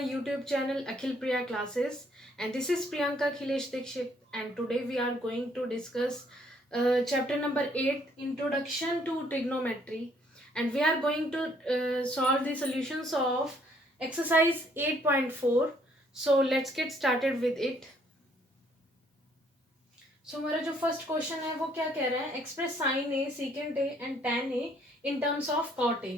my YouTube channel Akhil Priya Classes, and this is Priyanka Khilesh Dikshit, and today we are going to discuss chapter number 8, Introduction to Trigonometry, and we are going to solve the solutions of exercise 8.4. So let's get started with it. सो हमारा जो first question है वो क्या कह रहा है, express sine A secant A and tan A in terms of cot A.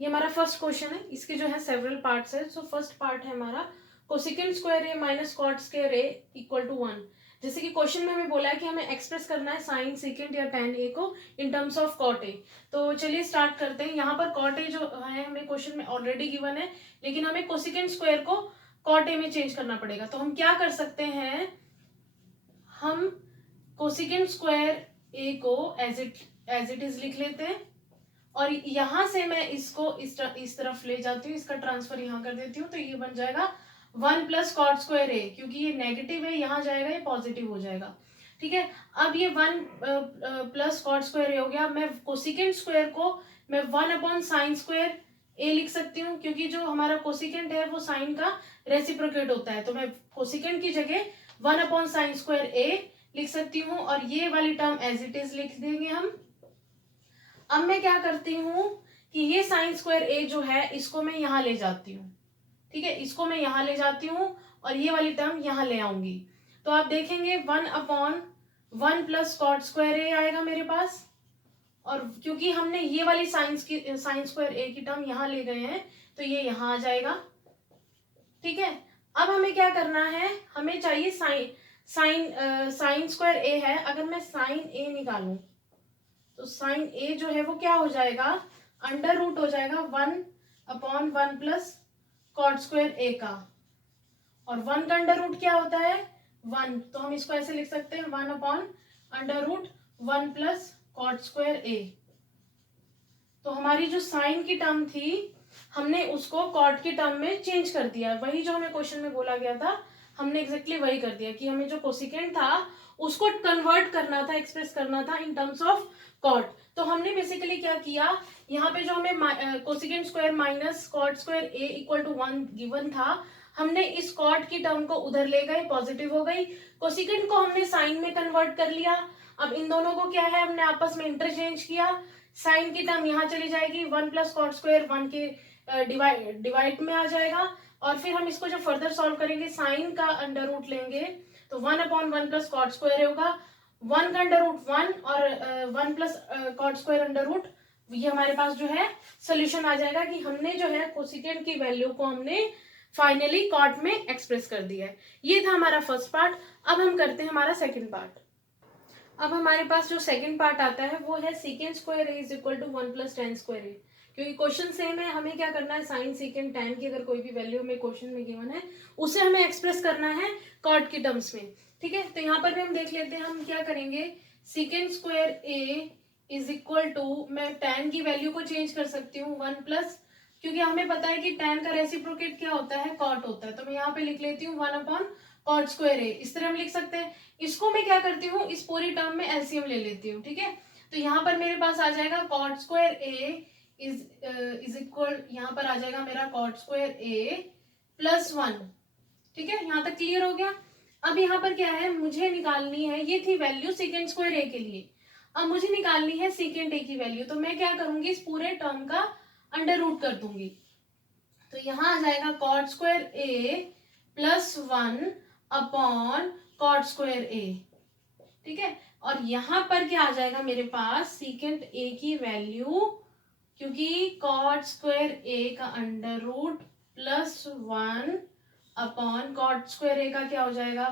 ये हमारा फर्स्ट क्वेश्चन है, इसके जो है सेवरल पार्ट्स है। सो फर्स्ट पार्ट है हमारा cosecant square A minus cot square A equal to 1। जैसे कि क्वेश्चन में हमें बोला है कि हमें एक्सप्रेस करना है साइन सीकेंट या टैन ए को in terms of cot A. तो चलिए स्टार्ट करते हैं। यहाँ पर कॉट ए जो है हमें क्वेश्चन में ऑलरेडी गिवन है, लेकिन हमें कोसेकेंट स्क्वायर को कॉट ए में चेंज करना पड़ेगा। तो हम क्या कर सकते हैं, हम कोसेकेंट स्क्वायर ए को एज इट इज लिख लेते हैं, और यहां से मैं इसको इस तरफ ले जाती हूँ, इसका ट्रांसफर यहाँ कर देती हूँ। तो ये बन जाएगा 1 प्लस कॉट स्क्वायर ए, क्योंकि ये नेगेटिव है, यहाँ जाएगा ये पॉजिटिव हो जाएगा। ठीक है, अब ये 1 प्लस कॉट स्क्वायर ए हो गया। मैं कोसेकेंट स्क्वायर को मैं 1 अपॉन साइन स्क्वायर ए लिख सकती हूँ, क्योंकि जो हमारा कोसेकेंट है वो साइन का रेसिप्रोकेट होता है। तो मैं कोसेकेंट की जगह 1 अपॉन साइन स्क्वायर ए लिख सकती हूँ, और ये वाली टर्म एज इट इज लिख देंगे हम। अब मैं क्या करती हूँ कि ये साइन स्क्वायर ए जो है इसको मैं यहाँ ले जाती हूँ। ठीक है, इसको मैं यहाँ ले जाती हूँ और ये वाली टर्म यहाँ ले आऊंगी। तो आप देखेंगे 1 अपॉन 1 प्लस कॉट स्क्वायर ए आएगा मेरे पास, और क्योंकि हमने ये वाली साइन स्क्वायर ए की टर्म यहाँ ले गए हैं तो ये यहाँ आ जाएगा। ठीक है, अब हमें क्या करना है, हमें चाहिए साइन स्क्वायर ए है। अगर मैं साइन ए निकालूं तो साइन ए जो है वो क्या हो जाएगा, अंडर रूट हो जाएगा 1 upon 1 plus cot square A का, और 1 का अंडर रूट क्या होता है 1। तो हम इसको ऐसे लिख सकते हैं 1 upon under root 1 plus cot square A. तो हमारी जो साइन की टर्म थी हमने उसको कॉट की टर्म में चेंज कर दिया। वही जो हमें क्वेश्चन में बोला गया था हमने एग्जैक्टली वही कर दिया, कि हमें जो कोसेकेंट था उसको कन्वर्ट करना था, एक्सप्रेस करना था इन टर्म्स ऑफ कॉट। तो हमने बेसिकली क्या किया, यहाँ पे जो हमें cosecant square minus cot square A equal to 1 given था, हमने इस कॉट की टर्म को उधर ले गए, पॉजिटिव हो गई। कोसेकेंट को हमने साइन में कन्वर्ट कर लिया। अब इन दोनों को क्या है, हमने आपस में इंटरचेंज किया। साइन की टर्म यहाँ चली जाएगी, 1 प्लस कॉट स्क्वायर 1 के डिवाइड में आ जाएगा, और फिर हम इसको जब फर्दर सॉल्व करेंगे साइन का अंडर रूट लेंगे तो 1 अपॉन 1 प्लस कॉट स्क्वायर होगा। 1 का अंडर रूट 1 और 1 plus cot square under root, ये हमारे पास जो है सोल्यूशन आ जाएगा कि हमने जो है कोसेकेंट की वैल्यू को हमने फाइनली कॉट में एक्सप्रेस कर दिया है। ये था हमारा फर्स्ट पार्ट। अब हम करते हैं हमारा सेकेंड पार्ट। अब हमारे पास जो सेकेंड पार्ट आता है वो है secant square A is equal to 1 plus tan square A. क्योंकि क्वेश्चन सेम है, हमें क्या करना है, साइन सीकेंट टैन की अगर कोई भी वैल्यू हमें क्वेश्चन में गिवन है उसे हमें एक्सप्रेस करना है कॉट की टर्म्स में। ठीक है, तो यहाँ पर भी हम देख लेते हैं हम क्या करेंगे। Secant square A is equal to, मैं टैन की वैल्यू को चेंज कर सकती हूँ 1 प्लस, क्योंकि हमें पता है कि टैन का रेसिप्रोकेट क्या होता है, कॉट होता है। तो मैं यहाँ पे लिख लेती हूँ 1 अपॉन कॉट स्क्वायर ए। इस तरह हम लिख सकते हैं। इसको मैं क्या करती हूँ, इस पूरी टर्म में एलसीएम ले लेती हूँ। ठीक है, तो यहाँ पर मेरे पास आ जाएगा cot square A is equal, यहाँ पर आ जाएगा मेरा कॉट स्क्वायर ए प्लस 1। ठीक है, यहाँ तक क्लियर हो गया। अब यहाँ पर क्या है, मुझे निकालनी है, ये थी वैल्यू सीकेंट स्क्वायर ए के लिए। अब मुझे निकालनी है सीकेंट ए की वैल्यू, तो मैं क्या करूंगी, इस पूरे टर्म का अंडर रूट कर दूंगी। तो यहाँ आ जाएगा cot square A plus 1 upon cot square A. ठीक है, और यहाँ पर क्या आ जाएगा मेरे पास, सीकेंट ए की वैल्यू, क्योंकि कॉट स्क्वायर ए का under root plus 1 upon cot square A का क्या हो जाएगा,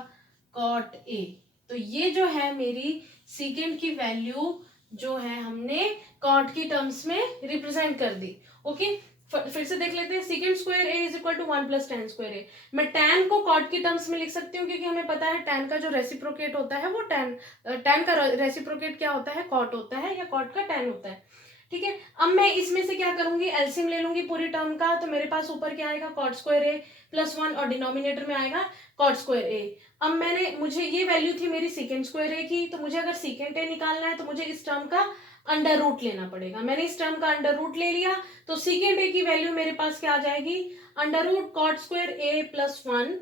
कॉट ए। तो ये जो है मेरी सीकेंट की वैल्यू जो है हमने कॉट की टर्म्स में रिप्रेजेंट कर दी। ओके, फिर से देख लेते हैं। Secant square A is equal to 1 plus tan square A. मैं टैन को कॉट की टर्म्स में लिख सकती हूँ, क्योंकि हमें पता है टैन का जो रेसिप्रोकेट होता है वो टैन का रेसिप्रोकेट क्या होता है, कॉट होता है, या कॉट का टैन होता है। ठीक है। अब मैं इसमें से क्या करूंगी, एलसीएम ले लूंगी पूरी टर्म का, तो मेरे पास ऊपर क्या आएगा कॉट स्क्वायर ए प्लस 1 और डिनोमिनेटर में आएगा कॉट स्क्वायर ए। अब मुझे ये वैल्यू थी मेरी सेकेंड स्क्वायर ए की, तो मुझे अगर सेकेंड ए निकालना है तो मुझे इस टर्म का अंडर रूट लेना पड़ेगा। मैंने इस टर्म का अंडर रूट ले लिया, तो सेकेंड ए की वैल्यू मेरे पास क्या आ जाएगी, under root cot square A plus 1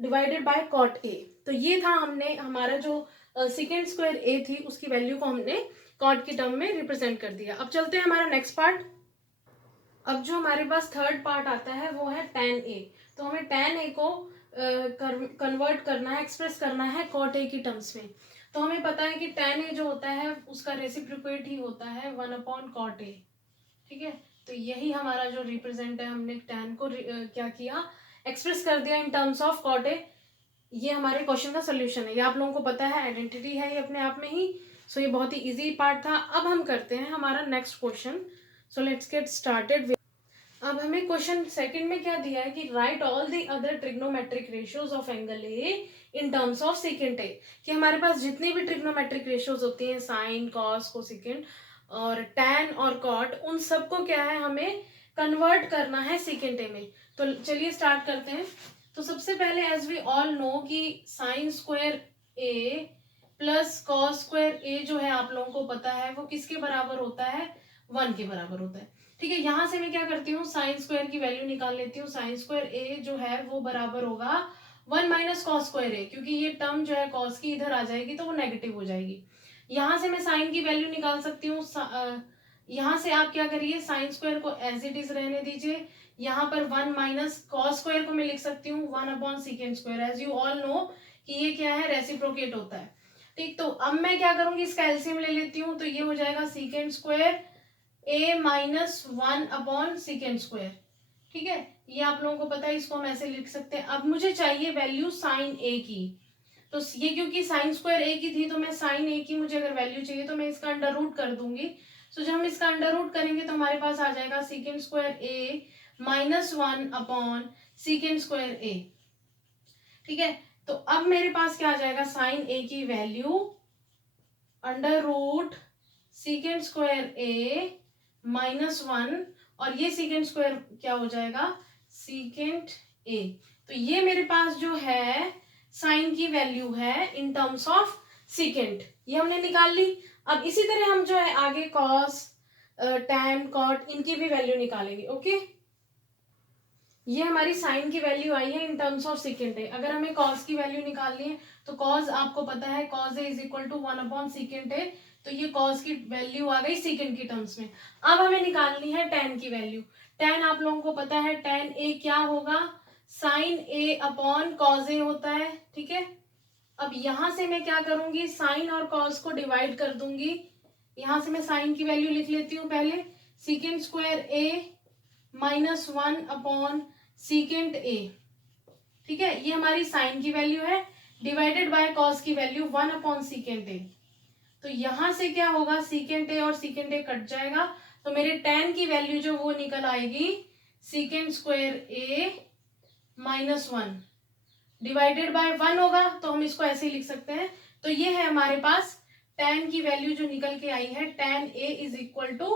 divided by cot A. तो ये था हमने हमारा जो सेकेंड स्क्वायर ए थी उसकी वैल्यू को हमने कॉट की टर्म में रिप्रेजेंट कर दिया। अब चलते हैं हमारा नेक्स्ट पार्ट। अब जो हमारे पास थर्ड पार्ट आता है वो है tan a। तो हमें tan a को कन्वर्ट करना है, एक्सप्रेस करना है cot a की टर्म्स में। तो हमें पता है कि tan a जो होता है उसका रेसिप्रोकेट ही होता है 1/cot a। ठीक है, तो यही हमारा जो रिप्रेजेंट है, हमने tan को क्या किया, एक्सप्रेस कर दिया इन टर्म्स ऑफ cot a। ये हमारे क्वेश्चन का सोल्यूशन है, ये आप लोगों को पता है, आइडेंटिटी है ये अपने आप में ही। सो ये बहुत ही इजी पार्ट था। अब हम करते हैं हमारा next question. So let's get started. अब हमें क्वेश्चन सेकंड में क्या दिया है कि write all the other trigonometric ratios of angle A in terms of secant A. कि हमारे पास जितनी भी ट्रिग्नोमेट्रिक रेशियोज होती हैं, साइन, कॉस, कोसेकेंट और टैन और कॉट, उन सबको क्या है हमें कन्वर्ट करना है सेकेंट ए में। तो चलिए स्टार्ट करते हैं। तो सबसे पहले एज वी ऑल नो कि sine square A plus cos square ए जो है आप लोगों को पता है वो किसके बराबर होता है, 1 के बराबर होता है। ठीक है, यहां से मैं क्या करती हूँ, साइन स्क्वायर की वैल्यू निकाल लेती हूँ। साइन स्क्वायर ए जो है वो बराबर होगा 1 माइनस कॉस स्क्वायर ए, क्योंकि ये टर्म जो है कॉस की इधर आ जाएगी तो वो नेगेटिव हो जाएगी। यहां से मैं साइन की वैल्यू निकाल सकती हूँ। यहां से आप क्या करिए, साइन स्क्वायर को एज इट इज रहने दीजिए। यहाँ पर 1 माइनस कॉस स्क्वायर को मैं लिख सकती हूँ secant square. As you all know कि ये क्या है, रेसिप्रोकेट होता है। ठीक, तो अब मैं क्या करूंगी, इसका एलसीएम ले लेती हूँ। तो ये हो जाएगा secant square a minus secant square. ठीक है, ये आप लोगों को पता है, इसको हम ऐसे लिख सकते हैं। अब मुझे चाहिए वैल्यू साइन a की। तो ये क्योंकि साइन स्क्वायर a की थी, तो मैं साइन a की मुझे अगर वैल्यू चाहिए तो मैं इसका अंडर रूट कर दूंगी। तो जब हम इसका अंडर रूट करेंगे तो हमारे पास आ जाएगा secant square a minus secant square a। ठीक है, तो अब मेरे पास क्या आ जाएगा, साइन a की value under root secant square a minus 1, और ये सेकेंड स्क्वायर क्या हो जाएगा, सेकेंड a। तो ये मेरे पास जो है साइन की वैल्यू है इन टर्म्स ऑफ सेकेंड, ये हमने निकाल ली। अब इसी तरह हम जो है आगे कॉस, टैन, कॉट, इनकी भी वैल्यू निकालेंगे। ओके, ये हमारी साइन की वैल्यू आई है इन टर्म्स ऑफ सेकेंड ए। अगर हमें कॉस की वैल्यू निकालनी है तो कॉस आपको पता है, cos A is equal to secant A. तो ये कॉस की वैल्यू आ गई सेकेंड की टर्म्स में। अब हमें निकालनी है टैन की वैल्यू। टैन आप लोगों को पता है, टैन ए क्या होगा, साइन ए अपॉन कॉस ए होता है। ठीक है, अब यहां से मैं क्या करूंगी, साइन और कॉस को डिवाइड कर दूंगी। यहां से मैं साइन की वैल्यू लिख लेती हूँ पहले, सेकेंड स्क्वायर ए माइनस 1/सेकेंड ए। ठीक है, ये हमारी साइन की वैल्यू है, डिवाइडेड बाय कॉस की वैल्यू 1/सेकेंड ए। तो यहां से क्या होगा, सेकेंड ए और सेकेंड ए कट जाएगा, तो मेरे टैन की वैल्यू जो वो निकल आएगी second square A minus 1 divided by 1 होगा, तो हम इसको ऐसे ही लिख सकते हैं। तो ये है हमारे पास टैन की वैल्यू जो निकल के आई है, tan A is equal to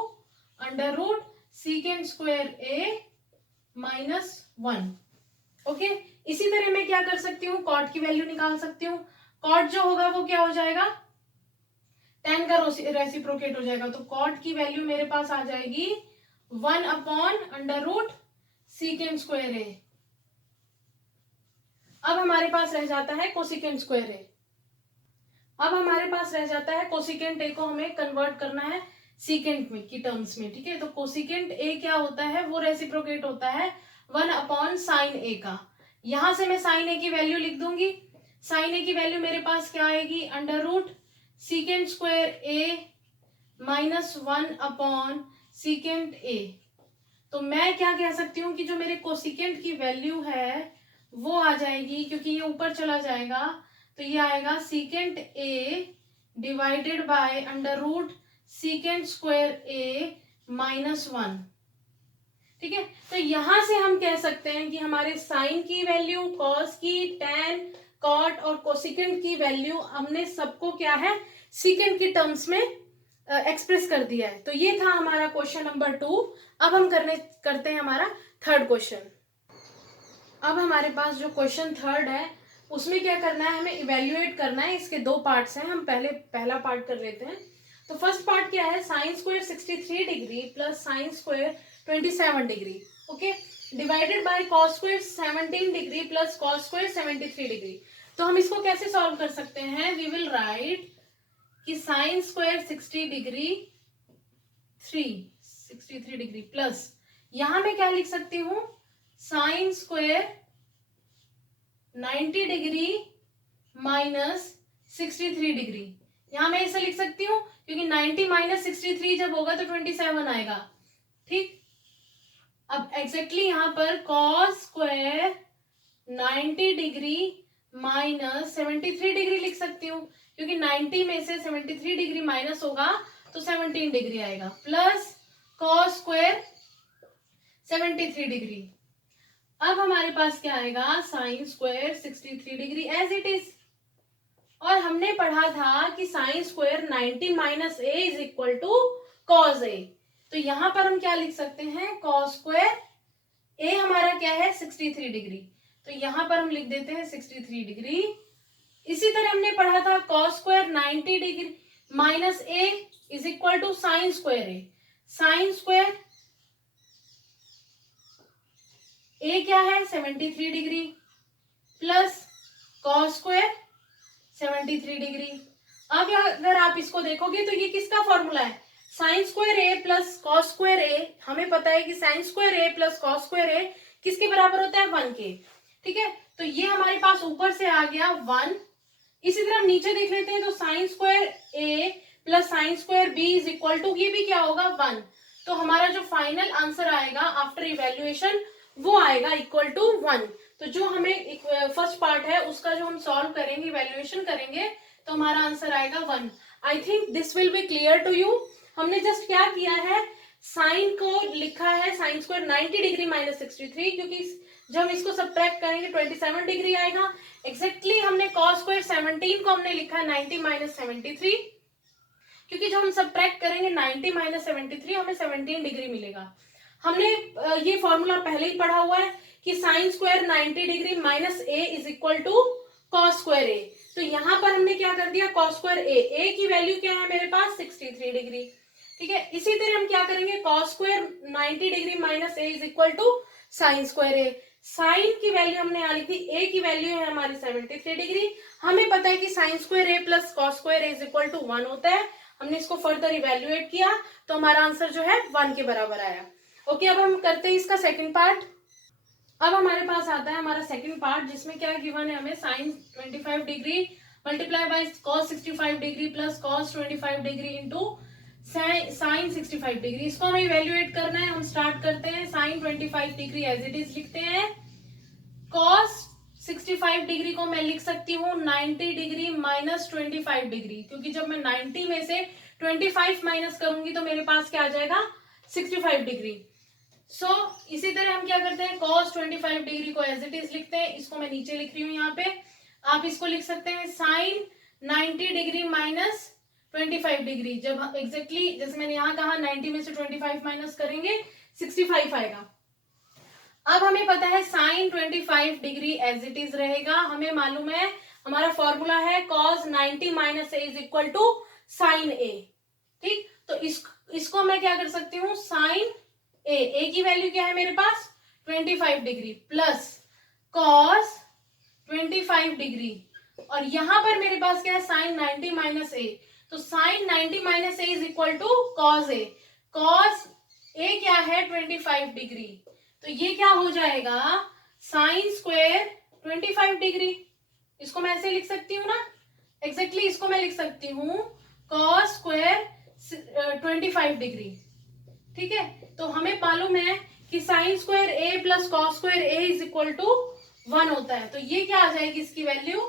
under root secant square A minus 1। Okay, इसी तरह मैं क्या कर सकती हूँ, कॉट की वैल्यू निकाल सकती हूँ। कॉट जो होगा वो क्या हो जाएगा, टैन का रेसिप्रोकेट हो जाएगा। तो कॉट की वैल्यू मेरे पास आ जाएगी 1/अंडर रूट सेकेंड स्क्वायर ए। अब हमारे पास रह जाता है कोसिकेंट स्क्वायर ए। अब हमारे पास रह जाता है कोसिकेंट ए को हमें कन्वर्ट करना है सीकेंट में की टर्म्स में। ठीक है, तो कोसिकेंट ए क्या होता है, वो रेसिप्रोकेट होता है 1/साइन ए का। यहां से मैं साइन ए की वैल्यू लिख दूंगी। साइन ए की वैल्यू मेरे पास क्या आएगी, under root secant square A minus 1/सेकेंड A. तो मैं क्या कह सकती हूँ कि जो मेरे कोसिकेंट की वैल्यू है वो आ जाएगी, क्योंकि ये ऊपर चला जाएगा, तो ये आएगा secant A divided by under root secant square A minus 1। ठीक है, तो यहां से हम कह सकते हैं कि हमारे साइन की वैल्यू, कॉस की, टैन, कॉट और कोसिकेंट की वैल्यू हमने सबको क्या है, सीकेंट की टर्म्स में एक्सप्रेस कर दिया है। तो ये था हमारा क्वेश्चन नंबर 2। अब हम करते हैं हमारा थर्ड क्वेश्चन। अब हमारे पास जो क्वेश्चन थर्ड है उसमें क्या करना है, हमें इवेल्युएट करना है। इसके दो पार्ट्स हैं, हम पहला पार्ट कर लेते हैं। तो फर्स्ट पार्ट क्या है, sine square 63 degree plus sine square 27 degree, okay, divided by cos square 17 degree plus cos square 73 degree. तो हम इसको कैसे सॉल्व कर सकते हैं, वी विल राइट कि साइन स्क्वायर 63 डिग्री प्लस, यहां मैं क्या लिख सकती हूं, sign square 90 degree minus 63 degree. यहां मैं इसे लिख सकती हूँ क्योंकि 90 माइनस 63 जब होगा तो 27 आएगा, ठीक। अब एग्जैक्टली यहां पर cos square 90 degree minus 73 degree लिख सकती हूँ, क्योंकि 90 में से 73 डिग्री माइनस होगा तो 17 डिग्री आएगा, प्लस कॉस स्क्वायर 73 डिग्री। अब हमारे पास क्या आएगा, sine square 63 degree as it is. और हमने पढ़ा था कि sine square 90 minus A is equal to cos A. तो यहां पर हम क्या लिख सकते हैं, कॉस स्क्वायर ए हमारा क्या है 63 डिग्री, तो यहां पर हम लिख देते हैं 63 डिग्री। इसी तरह हमने पढ़ा था cos square 90 degree minus A is equal to sine square A. Sine square A क्या है 73 degree plus cos square 73 degree. अब अगर आप इसको देखोगे तो ये किसका फॉर्मूला है, sine square A plus cos square A. हमें पता है कि sine square A plus cos square ए किसके बराबर होता है, 1 के, ठीक है। तो ये हमारे पास ऊपर से आ गया 1। इसी तरह हम नीचे देख लेते हैं, तो sine square A plus sine square B is equal to, ये भी क्या होगा 1। तो हमारा जो फाइनल आंसर आएगा आफ्टर इवेल्युएशन वो आएगा इक्वल टू 1। तो जो हमें फर्स्ट पार्ट है उसका जो हम सॉल्व करेंगे, इवेल्युएशन करेंगे, तो हमारा आंसर आएगा 1। I think this will be clear to you. हमने जस्ट क्या किया है, साइन को लिखा है साइन स्क्वायर 90 डिग्री माइनस 63, क्योंकि जब हम इसको सब्ट्रैक्ट करेंगे 27 डिग्री आएगा। एग्जैक्टली हमने कॉस स्क्वायर 17 को हमने लिखा है 90 माइनस 73, क्योंकि जब हम सब्ट्रैक्ट करेंगे 90 माइनस 73 हमें 17 डिग्री मिलेगा। हमने ये फॉर्मूला पहले ही पढ़ा हुआ है कि sine square 90 degree minus A is equal to cos square A. तो यहां पर हमने क्या कर दिया, कॉस स्क्वायर ए की वैल्यू क्या है मेरे पास 63 डिग्री, ठीक है। इसी तरह हम क्या करेंगे, cos square 90 degree minus A is equal to sine square A. Sine की वैल्यू हमने यहाँ लिखी, ए की वैल्यू है हमारी 73 डिग्री। हमें पता है कि sine square A plus cos square A is equal to 1 होता है। हमने इसको फर्दर इवेल्युएट किया तो हमारा आंसर जो है 1 के बराबर आया। ओके, अब हम करते हैं इसका सेकंड पार्ट। अब हमारे पास आता है हमारा सेकंड पार्ट, जिसमें क्या गिवन है, हमें sine 25 degree multiply by cos 65 degree plus cos 25 degree into sine 65 degree. इसको हमें इवेल्युएट करना है। हम स्टार्ट करते हैं, sine 25 degree as it is लिखते हैं। कॉस 65 डिग्री को मैं लिख सकती हूँ 90 डिग्री माइनस 25 डिग्री, क्योंकि जब मैं 90 में से 25 माइनस करूंगी तो मेरे पास क्या आ जाएगा 65 डिग्री। सो इसी तरह हम क्या करते हैं, cos 25 डिग्री को एज इट इज लिखते हैं। इसको मैं नीचे लिख रही हूँ यहाँ पे, आप इसको लिख सकते हैं साइन 90 डिग्री माइनस 25 डिग्री। जब एग्जैक्टली जैसे मैंने यहाँ कहा 90 में से 25 माइनस करेंगे 65 आएगा। अब हमें पता है sine 25 degree as it is रहेगा। हमें मालूम है हमारा फॉर्मूला है cos 90 minus A is equal to sine A, ठीक। तो इसको मैं क्या कर सकती हूँ, साइन ए की वैल्यू क्या है मेरे पास 25 डिग्री प्लस कॉस 25 डिग्री, और यहां पर मेरे पास क्या है साइन 90 माइनस ए। तो sine 90 minus A is equal to cos A. Cos A क्या है 25 डिग्री, तो ये क्या हो जाएगा साइन स्क्वायर 25 डिग्री। इसको मैं ऐसे लिख सकती हूँ ना, एग्जैक्टली इसको मैं लिख सकती हूँ कॉस स्क्वायर 25 डिग्री, ठीक है। तो हमें मालूम है कि sine square A plus cos square A is equal to 1 होता है। तो ये क्या आ जाएगी इसकी वैल्यू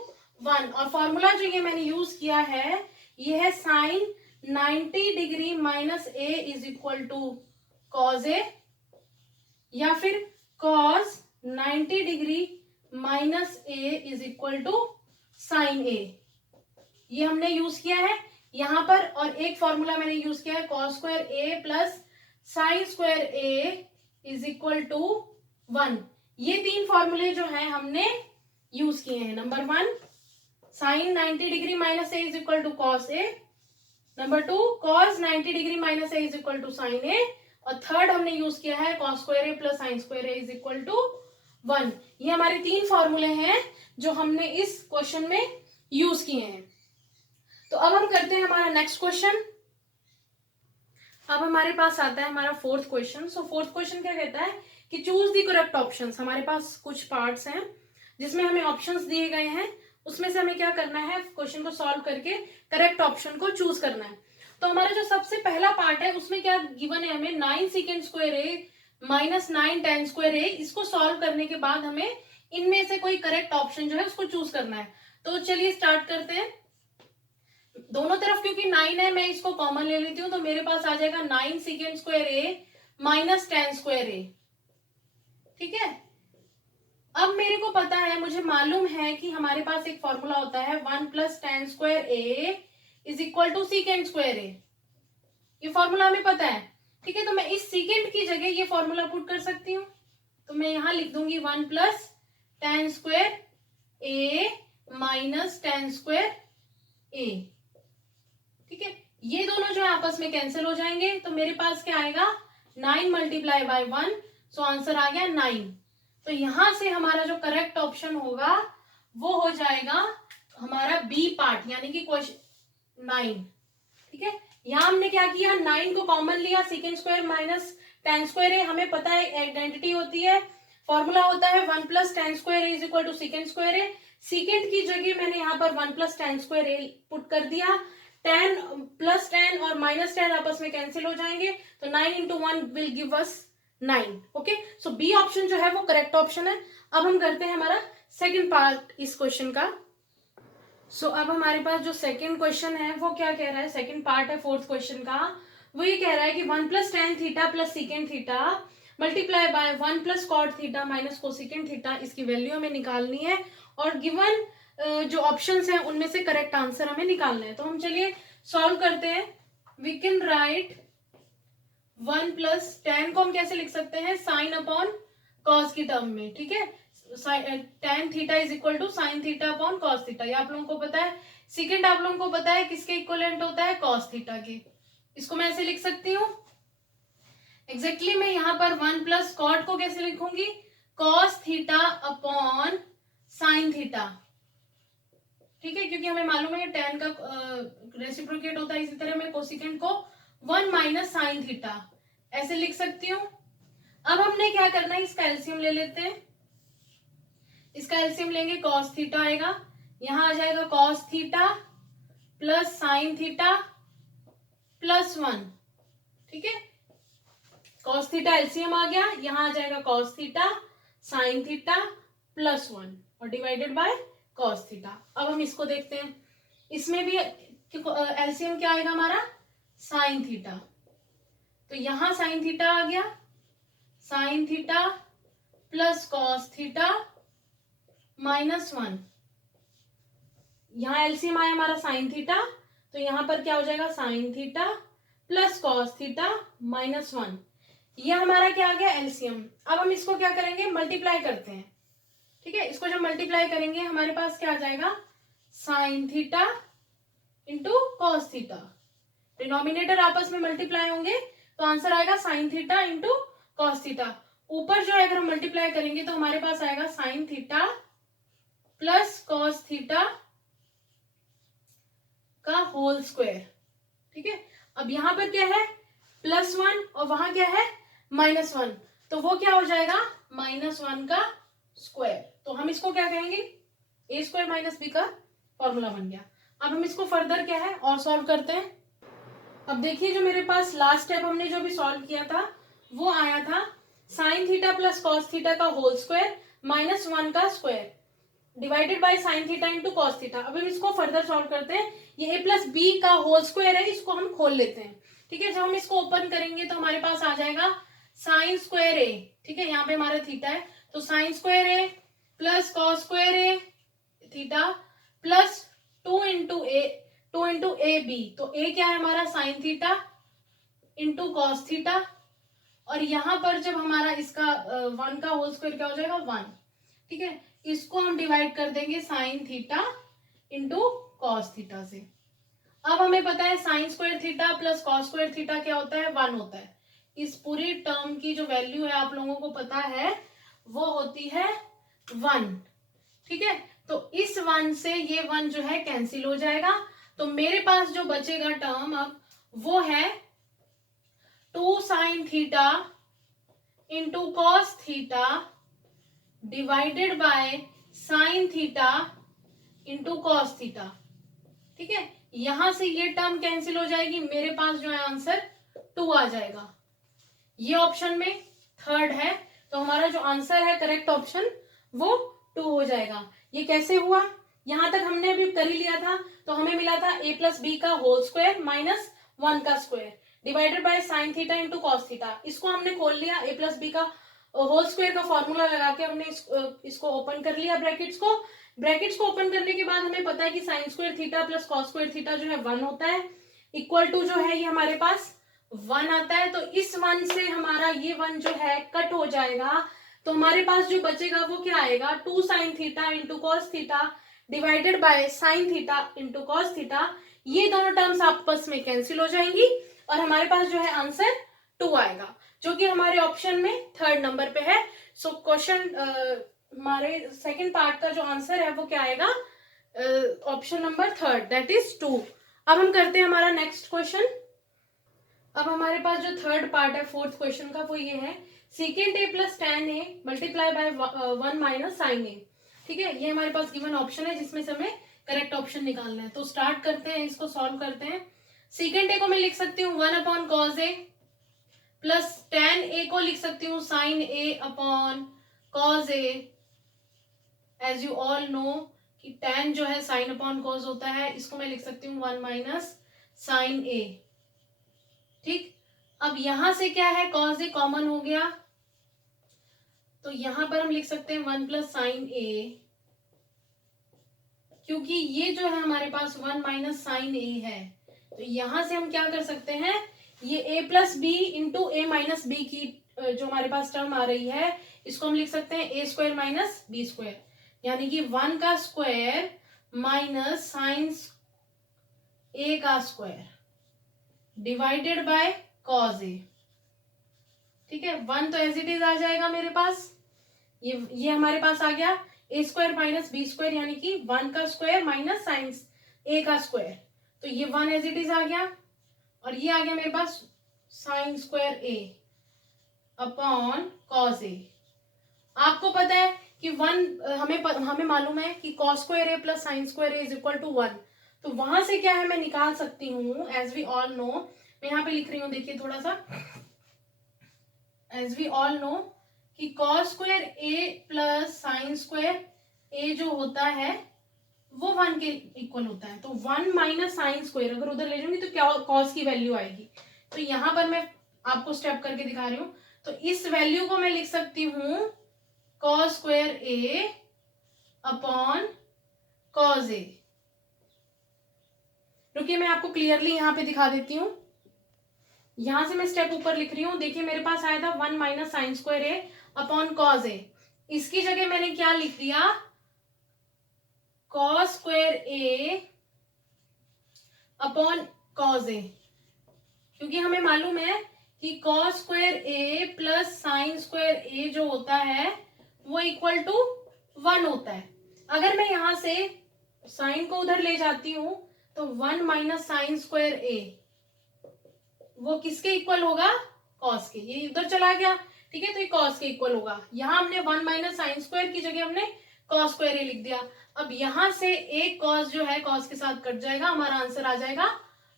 1। और फॉर्मूला जो ये मैंने यूज किया है ये है sine 90 degree minus A is equal to cos A, या फिर cos 90 degree minus A is equal to sine A. ये हमने यूज किया है यहाँ पर, और एक फॉर्मूला मैंने यूज किया है cos square A plus sine square A is equal to 1। ये 3 फॉर्मूले जो है हमने यूज किए हैं। Number 1 sine 90 degree minus A is equal to cos A, number 2 cos 90 degree minus A is equal to sine A, और third हमने use किया है cos square A plus sine square A is equal to 1। ये हमारे 3 फॉर्मूले हैं जो हमने इस क्वेश्चन में यूज किए हैं। तो अब हम करते हैं हमारा नेक्स्ट क्वेश्चन। अब हमारे पास आता है हमारा फोर्थ क्वेश्चन। सो फोर्थ क्वेश्चन क्या कहता है कि चूज द करेक्ट ऑप्शंस। हमारे पास कुछ पार्ट्स हैं जिसमें हमें ऑप्शंस दिए गए हैं, उसमें से हमें क्या करना है, क्वेश्चन को सॉल्व करके करेक्ट ऑप्शन को चूज करना है। तो हमारा जो सबसे पहला पार्ट है उसमें क्या गिवन है, हमें 9 second square A minus 9 tan square ए। इसको सॉल्व करने के बाद हमें इनमें से कोई करेक्ट ऑप्शन जो है उसको चूज करना है। तो चलिए स्टार्ट करते हैं। दोनों तरफ क्योंकि 9 है, मैं इसको कॉमन ले लेती हूँ, तो मेरे पास आ जाएगा 9 second square A minus 10 square A. ठीक है, अब मेरे को पता है, मुझे मालूम है कि हमारे पास एक फॉर्मूला होता है 1 plus tan square A is equal to secant square A. ये फॉर्मूला हमें पता है। ठीक है, तो मैं इस सीकेंड की जगह ये फॉर्मूला पुट कर सकती हूँ। तो मैं यहां लिख दूंगी 1 plus tan square A minus tan square A. ठीक है, ये दोनों जो है आपस में कैंसिल हो जाएंगे, तो मेरे पास क्या आएगा 9 मल्टीप्लाई बाय 1, सो आंसर आ गया 9। तो यहां से हमारा जो करेक्ट ऑप्शन होगा वो हो जाएगा हमारा बी पार्ट, यानी कि क्वेश्चन 9। ठीक है, यहां हमने क्या किया, 9 को कॉमन लिया, secant square minus tan square A. हमें पता है आइडेंटिटी होती है, फॉर्मूला होता है 1 plus tan square A is equal to secant square A. Secant की जगह मैंने यहाँ पर 1 plus tan square A put कर दिया। tan प्लस tan और माइनस tan आपस में कैंसिल हो जाएंगे, तो 9 into 1 will give us 9। Okay, so B option जो है वो करेक्ट ऑप्शन है। अब हम करते हैं हमारा सेकंड पार्ट इस क्वेश्चन का। सो अब हमारे पास जो सेकंड क्वेश्चन है वो क्या कह रहा है, सेकंड पार्ट है फोर्थ क्वेश्चन का, वो ये कह रहा है कि 1 plus tan theta plus secant theta multiply by 1 plus cot theta minus cosecant theta, इसकी वैल्यू हमें निकालनी है, और गिवन जो ऑप्शंस हैं उनमें से करेक्ट आंसर हमें निकालना है। तो हम चलिए सॉल्व करते हैं। We can write 1 plus tan को हम कैसे लिख सकते हैं, साइन अपॉन कॉस की टर्म में। ठीक है, tan theta is equal to sine theta upon cos theta, ये आप लोगों को पता है। सेकेंड आप लोगों को पता है किसके इक्वलेंट होता है, कॉस थीटा के। इसको मैं ऐसे लिख सकती हूँ एग्जैक्टली। मैं यहाँ पर 1 प्लस कॉट को कैसे लिखूंगी, cos theta upon sine theta. ठीक है, क्योंकि हमें मालूम है tan का रेसिप्रोकेट होता है, इसी तरह मैं कोसिकेंड को 1 माइनस साइन थीटा ऐसे लिख सकती हूँ। अब हमने क्या करना है, इसका एलसीएम ले लेते हैं। इसका एलसीएम लेंगे, कॉस थीटा आएगा, यहां आ जाएगा cos theta plus sine theta plus 1। ठीक है, कॉस थीटा एलसीएम आ गया, यहां आ जाएगा cos theta sine theta plus 1 और डिवाइडेड बाय कॉस थीटा। अब हम इसको देखते हैं, इसमें भी एलसीएम क्या आएगा हमारा, साइन थीटा। तो यहां साइन थीटा आ गया, sine theta plus cos theta minus 1। यहां एलसीएम आया हमारा साइन थीटा, तो यहां पर क्या हो जाएगा sine theta plus cos theta minus 1। ये हमारा क्या आ गया एलसीएम। अब हम इसको क्या करेंगे, मल्टीप्लाई करते हैं। ठीक है, इसको जब मल्टीप्लाई करेंगे हमारे पास क्या आ जाएगा, sine theta into cos theta. Denominator आपस में मल्टीप्लाई होंगे तो आंसर आएगा sine theta into cos theta. ऊपर जो है अगर हम मल्टीप्लाई करेंगे तो हमारे पास आएगा sine theta plus cos theta का होल स्क्वायर। ठीक है, अब यहां पर क्या है +1 और वहां क्या है -1, तो वो क्या हो जाएगा -1 का स्क्वायर। तो हम इसको क्या कहेंगे, ए स्क्वायर माइनस बी का फॉर्मूला बन गया। अब हम इसको फर्दर क्या है और सॉल्व करते हैं। अब देखिए जो मेरे पास लास्ट स्टेप हमने जो भी सॉल्व किया था वो आया था sine theta plus cos theta का होल स्क्वायर -1 का square divided by sine theta into cos theta. अब हम इसको फर्दर सॉल्व करते हैं। ये a प्लस बी का होल स्क्वायर है, इसको हम खोल लेते हैं। ठीक है, जब हम इसको ओपन करेंगे तो हमारे पास आ जाएगा साइन स्क्वायर ए। ठीक है, यहाँ पे हमारा थीटा है, तो sine square A plus cos square A theta plus 2 into A 2 into A B, तो ए क्या है हमारा sine theta into cos theta, और यहां पर जब हमारा इसका 1 का होल स्क्वायर क्या हो जाएगा 1, ठीक है। इसको हम डिवाइड कर देंगे sign theta into cos theta से। अब हमें पता है sine square theta plus cos square theta क्या होता है 1 होता है। इस पूरी टर्म की जो वैल्यू है आप लोगों को पता है वो होती है 1, ठीक है। तो इस 1 से ये 1 जो है कैंसिल हो जाएगा, तो मेरे पास जो बचेगा टर्म अब वो है 2 sign theta into cos theta divided by sine theta into cos theta, ठीक है। यहां से ये टर्म कैंसिल हो जाएगी, मेरे पास जो है आंसर 2 आ जाएगा। ये ऑप्शन में थर्ड है, तो हमारा जो आंसर है करेक्ट ऑप्शन वो 2 हो जाएगा। ये कैसे हुआ, यहां तक हमने अभी कर ही लिया था, तो हमें मिला था a प्लस बी का होल स्क्वायर माइनस 1 का square divided by sine theta into cos theta. इसको हमने खोल लिया, a प्लस बी का होल स्क्वायर का फॉर्मूला लगा के हमने इसको ओपन कर लिया ब्रैकेट्स को ओपन करने के बाद हमें पता है कि sine square theta plus cos square theta जो है 1 होता है, इक्वल टू जो है ये हमारे पास 1 आता है। तो इस 1 से हमारा ये 1 जो है कट हो जाएगा, तो हमारे पास जो बचेगा वो क्या आएगा 2 sign theta into cos theta divided by sine theta into cos theta. ये दोनों टर्म्स आपस में कैंसिल हो जाएंगी और हमारे पास जो है आंसर 2 आएगा, जो कि हमारे ऑप्शन में थर्ड नंबर पे है। सो क्वेश्चन हमारे सेकंड पार्ट का जो आंसर है वो क्या आएगा option number third, that is 2। अब हम करते हैं हमारा नेक्स्ट क्वेश्चन। अब हमारे पास जो थर्ड पार्ट है फोर्थ क्वेश्चन का वो ये है secant A plus tan A multiply by 1 minus sine A, ठीक है। ये हमारे पास गिवन ऑप्शन है जिसमें से हमें करेक्ट ऑप्शन निकालना है। तो स्टार्ट करते हैं, इसको सॉल्व करते हैं। सीकेंट ए को मैं लिख सकती हूँ 1 upon cos A plus tan A को लिख सकती हूँ sine A upon cos A. As you all know कि टेन जो है साइन अपॉन कॉज होता है, इसको मैं लिख सकती हूँ 1 माइनस साइन ए, ठीक। अब यहां से क्या है कॉज ए कॉमन हो गया, तो यहां पर हम लिख सकते हैं 1 प्लस साइन ए, क्योंकि ये जो है हमारे पास 1 माइनस साइन ए है। तो यहां से हम क्या कर सकते हैं, ये a plus B into A minus B की जो हमारे पास टर्म आ रही है, इसको हम लिख सकते हैं ए स्क्वायर माइनस बी स्क्वायर, यानी कि 1 का स्क्वायर माइनस साइन ए का स्क्वायर डिवाइडेड बाय कॉज ए, ठीक है। 1 तो एज इट इज आ जाएगा मेरे पास, ये हमारे पास आ गया ए स्क्वायर माइनस बी स्क्वायर, यानी कि 1 का स्क्वायर माइनस साइन ए का स्क्वायर, तो ये 1 एज इट इज आ गया, और ये आ गया मेरे पास sine square A upon cos A. आपको पता है कि 1 हमें मालूम है कि cos square A plus sine square A is equal to 1, तो वहां से क्या है मैं निकाल सकती हूँ एज वी ऑल नो। मैं यहाँ पे लिख रही हूँ, देखिए थोड़ा सा, एज वी ऑल नो कि cos square A plus sine square ए जो होता है वो 1 के इक्वल होता है। तो 1 माइनस साइन स्क्वायर अगर उधर ले जाऊंगी तो क्या कॉस की वैल्यू आएगी, तो यहां पर मैं आपको स्टेप करके दिखा रही हूँ। तो इस वैल्यू को मैं लिख सकती हूँ cos square A upon cos ए। रुकिए मैं आपको क्लियरली यहाँ पे दिखा देती हूँ, यहां से मैं स्टेप ऊपर लिख रही हूँ। देखिए मेरे पास आया था 1 minus sine square A upon cos ए, इसकी जगह मैंने क्या लिख दिया cos square A upon cos ए, क्योंकि हमें मालूम है कि cos square A plus sine square ए जो होता है वो इक्वल टू 1 होता है। अगर मैं यहां से साइन को उधर ले जाती हूं तो 1 माइनस साइन स्क्वायर ए वो किसके इक्वल होगा कॉस के, ये उधर चला गया, ठीक है। तो ये कॉस के इक्वल होगा, यहां हमने 1 माइनस साइन स्क्वायर की जगह हमने कॉस स्क्वायर ए लिख दिया। अब यहां से एक कॉस जो है कॉस के साथ कट जाएगा, हमारा आंसर आ जाएगा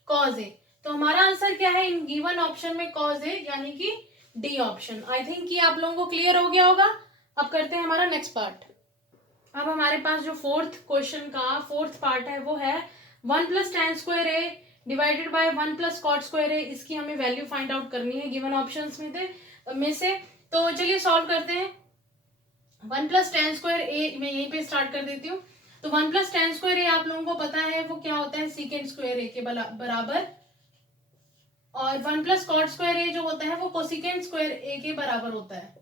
कॉस ए। तो हमारा आंसर क्या है इन गिवन ऑप्शन में कॉस ए, यानी कि डी ऑप्शन। आई थिंक कि आप लोगों को क्लियर हो गया होगा। अब करते हैं हमारा नेक्स्ट पार्ट। अब हमारे पास जो फोर्थ क्वेश्चन का फोर्थ पार्ट है वो है 1 plus tan square A divided by 1 plus cot square A. इसकी हमें वैल्यू फाइंड आउट करनी है गिवन ऑप्शंस में से। तो चलिए सॉल्व करते हैं। 1 प्लस टेन स्क्वायर ए मैं यहीं पे स्टार्ट कर देती हूँ। तो 1+tan² आप लोगों को पता है वो क्या होता है, sec² के बराबर, और 1+cot² जो होता है वो cosec² के बराबर होता है।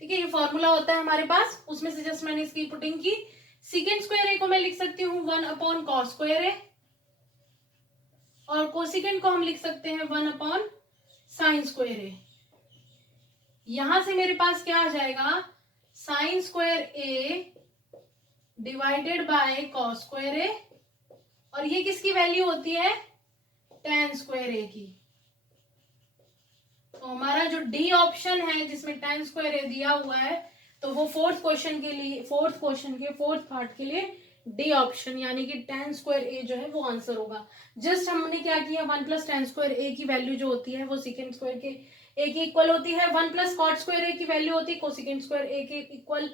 ठीक है, ये फॉर्मूला होता है हमारे पास, उसमें से जस्ट मैंने इसकी पुटिंग की। sec² को मैं लिख सकती हूँ 1/cos², और कोसिकेंट को हम लिख सकते हैं 1/sin²। यहां से मेरे पास क्या आ जाएगा, sin² डिवाइडेड बाय cos², और ये किसकी वैल्यू होती है, tan² की। तो हमारा जो डी ऑप्शन है जिसमें tan² दिया हुआ है, तो वो फोर्थ क्वेश्चन के फोर्थ पार्ट के लिए डी ऑप्शन यानी कि tan² जो है वो आंसर होगा। जस्ट हमने क्या किया, 1+tan² की वैल्यू जो होती है वो sec² के a के इक्वल होती है, 1+cot² की वैल्यू होती है cosec² के इक्वल।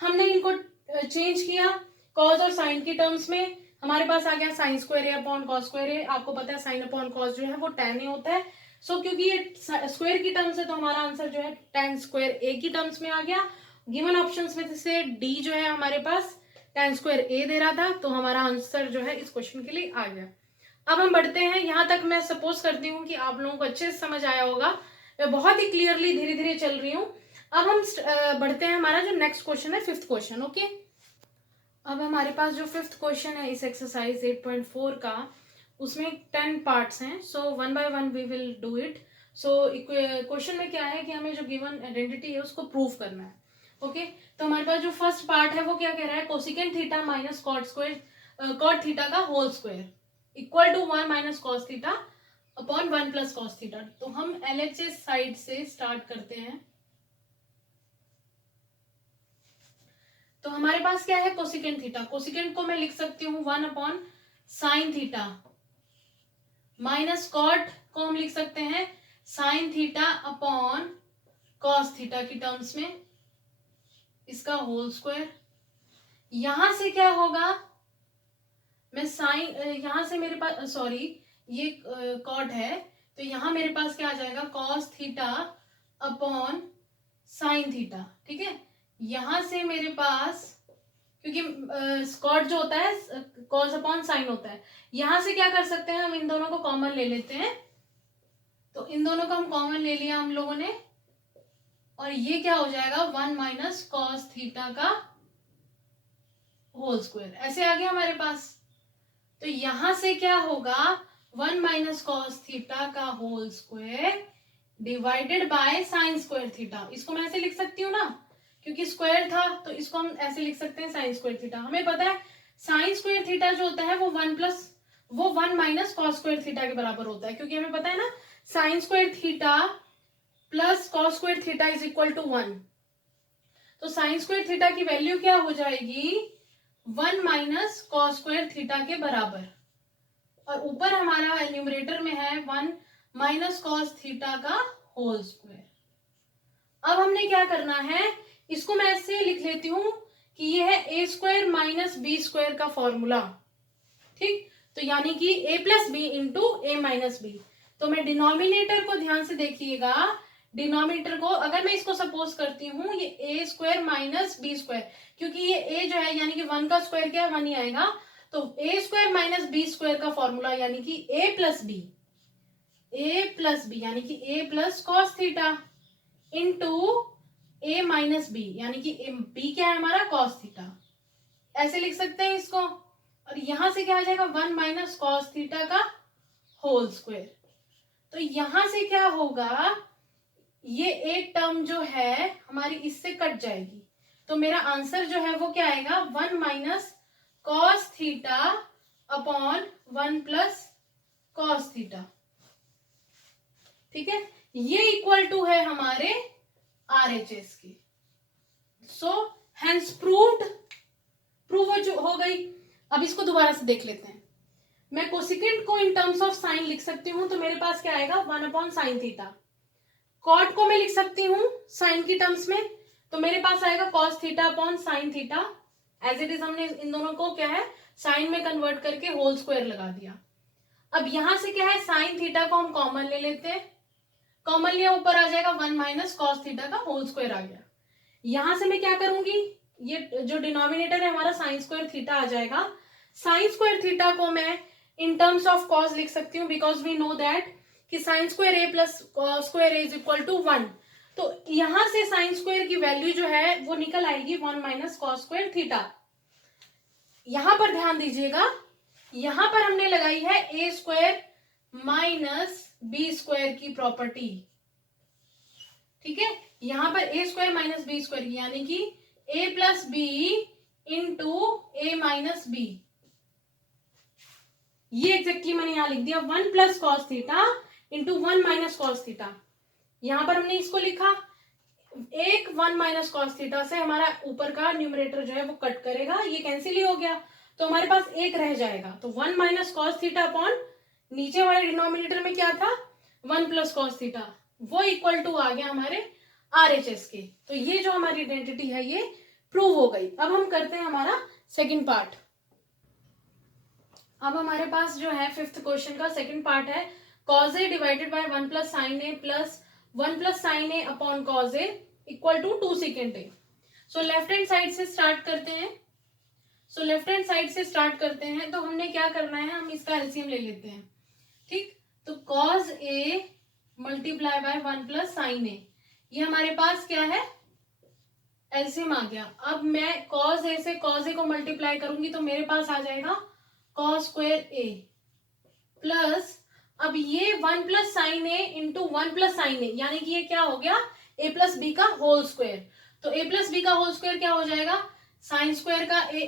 हमने इनको चेंज किया कॉस और साइन की टर्म्स में, हमारे पास आ गया sin²/cos²। आपको पता है sin/cos जो है वो tan होता है। सो क्योंकि ये स्क्वायर की टर्म्स है तो हमारा आंसर जो है tan² की टर्म्स में आ गया। गिवन ऑप्शंस में से डी जो है हमारे पास tan² दे रहा था, तो हमारा आंसर जो है इस क्वेश्चन के लिए आ गया। अब हम बढ़ते हैं, यहां तक मैं सपोज करती हूँ कि आप लोगों को अच्छे से समझ आया होगा, मैं बहुत ही क्लियरली धीरे धीरे चल रही हूँ। अब हम बढ़ते हैं, हमारा जो नेक्स्ट क्वेश्चन है फिफ्थ क्वेश्चन। ओके, अब हमारे पास जो फिफ्थ क्वेश्चन है इस एक्सरसाइज 8.4 का, उसमें 10 पार्ट्स हैं। So 1 by 1 we will do it. So question में क्या है कि हमें जो गिवन आइडेंटिटी है उसको प्रूव करना है। ओके, तो हमारे पास जो फर्स्ट पार्ट है वो क्या कह रहा है, cosecant theta minus cot theta का whole square equal to 1 - cos theta upon 1 + cos theta. तो हम LHS साइड से स्टार्ट करते हैं। तो हमारे पास क्या है, कोसिकेंट थीटा, कोसिकेंट को मैं लिख सकती हूँ 1/sin थीटा, माइनस कॉट को हम लिख सकते हैं sin theta upon cos theta की टर्म्स में, इसका होल स्क्वायर। यहां से क्या होगा, मैं साइन, यहां से मेरे पास सॉरी ये कॉट है, तो यहां मेरे पास क्या आ जाएगा, cos theta upon sin theta. ठीक है, यहां से मेरे पास, क्योंकि स्कॉट जो होता है cos अपॉन साइन होता है, यहां से क्या कर सकते हैं, हम इन दोनों को कॉमन ले लेते हैं। तो इन दोनों को हम कॉमन ले लिया हम लोगों ने, और ये क्या हो जाएगा 1 - cos थीटा का होल स्क्वायर, ऐसे आ गया हमारे पास। तो यहां से क्या होगा, 1 - cos थीटा का whole square divided by sin² theta. इसको मैं ऐसे लिख सकती हूँ ना, क्योंकि स्क्वायर था तो इसको हम ऐसे लिख सकते हैं sin² थीटा। हमें पता है sin² थीटा जो होता है वो 1 - cos² थीटा के बराबर होता है, क्योंकि हमें पता है ना sin² theta plus cos² theta is equal to 1। तो sin² थीटा की वैल्यू क्या हो जाएगी, 1 - cos² थीटा के बराबर, और ऊपर हमारा न्यूमरेटर में है 1 - cos थीटा का होल स्क्वायर। अब हमने क्या करना है, इसको मैं ऐसे लिख लेती हूं कि ये है a² - b² का फॉर्मूला। ठीक, तो यानी कि a + b × a - b। तो मैं डिनोमिनेटर को ध्यान से देखिएगा, डिनोमिनेटर को अगर मैं इसको सपोज करती हूँ ये a² - b², क्योंकि ये a जो है यानी कि 1 का स्क्वायर क्या है, 1 ही आएगा। तो a² - b² का फॉर्मूला यानी कि a + b यानी कि a + cos theta into a - b यानी कि b क्या है हमारा cos थीटा, ऐसे लिख सकते हैं इसको। और यहां से क्या आ जाएगा 1 - cos थीटा का होल स्क्वायर। तो यहां से क्या होगा, ये एक टर्म जो है हमारी इससे कट जाएगी, तो मेरा आंसर जो है वो क्या आएगा, 1 - cos theta upon 1 + cos theta. ठीक है, ये इक्वल टू है हमारे RHS की। सो हेंस प्रूव्ड, प्रूव हो गई। अब इसको दोबारा से देख लेते हैं। मैं कोसिकेंट को इन टर्म्स ऑफ साइन लिख सकती हूं, तो मेरे पास क्या आएगा 1/sin थीटा। कॉट को मैं लिख सकती हूँ साइन की टर्म्स में, तो मेरे पास आएगा cos theta upon sin theta. As it is हमने इन दोनों को क्या है साइन में कन्वर्ट करके होल स्क्वायर लगा दिया। अब यहां से क्या है sin थीटा को हम कॉमन ले लेते हैं, कॉमन लिया ऊपर आ जाएगा 1 - cos थीटा का होल स्क्वायर आ गया। यहां से मैं क्या करूंगी, ये जो डिनोमिनेटर है हमारा साइन स्क्वायर थीटा आ जाएगा। साइन स्क्वायर थीटा को मैं इन टर्म्स ऑफ कॉस लिख सकती हूँ, बिकॉज वी नो दैट कि sine square A plus cos square A is equal to 1। तो यहां से साइन स्क्वायर की वैल्यू जो है वो निकल आएगी 1 माइनस कॉस स्क्वायर थीटा। यहां पर ध्यान दीजिएगा, यहां पर हमने लगाई है ए स्क्वायर माइनस बी स्क्वायर की प्रॉपर्टी। ठीक है, यहां पर ए स्क्वायर माइनस बी स्क्वायर यानी कि ए plus B into A minus B, ये एग्जैक्टली मैंने यहां लिख दिया 1 plus cos theta into 1 minus cos theta. यहां पर हमने इसको लिखा, एक 1 माइनस कॉस थीटा से हमारा ऊपर का न्यूमरेटर जो है वो कट करेगा, ये कैंसिल ही हो गया, तो हमारे पास एक रह जाएगा। तो 1 माइनस कॉस थीटा अपॉन नीचे वाले डिनोमिनेटर में क्या था 1 प्लस कॉस थीटा, वो इक्वल टू आ गया हमारे RHS के। तो ये जो हमारी आइडेंटिटी है ये प्रूव हो गई। अब हम करते हैं हमारा सेकंड पार्ट। अब हमारे पास जो है फिफ्थ क्वेश्चन का सेकंड पार्ट है, cos A divided by 1 plus sine A plus 1 plus sine A upon cos A equal to 2 secant A. So left hand side से स्टार्ट करते हैं। तो हमने क्या करना है, हम इसका एलसीएम ले लेते हैं। ठीक, तो cos A multiply by 1 plus sine A, ये हमारे पास क्या है एलसीएम आ गया। अब मैं कॉज ए से कॉज ए को मल्टीप्लाई करूंगी तो मेरे पास आ जाएगा कॉस स्क्वायर ए प्लस, अब ये 1 plus sine A into 1 plus sine ए, यानी कि ये क्या हो गया ए प्लस बी का होल स्क्वायर। तो ए प्लस बी का होल स्क्वायर क्या हो जाएगा साइन स्क्वायर का ए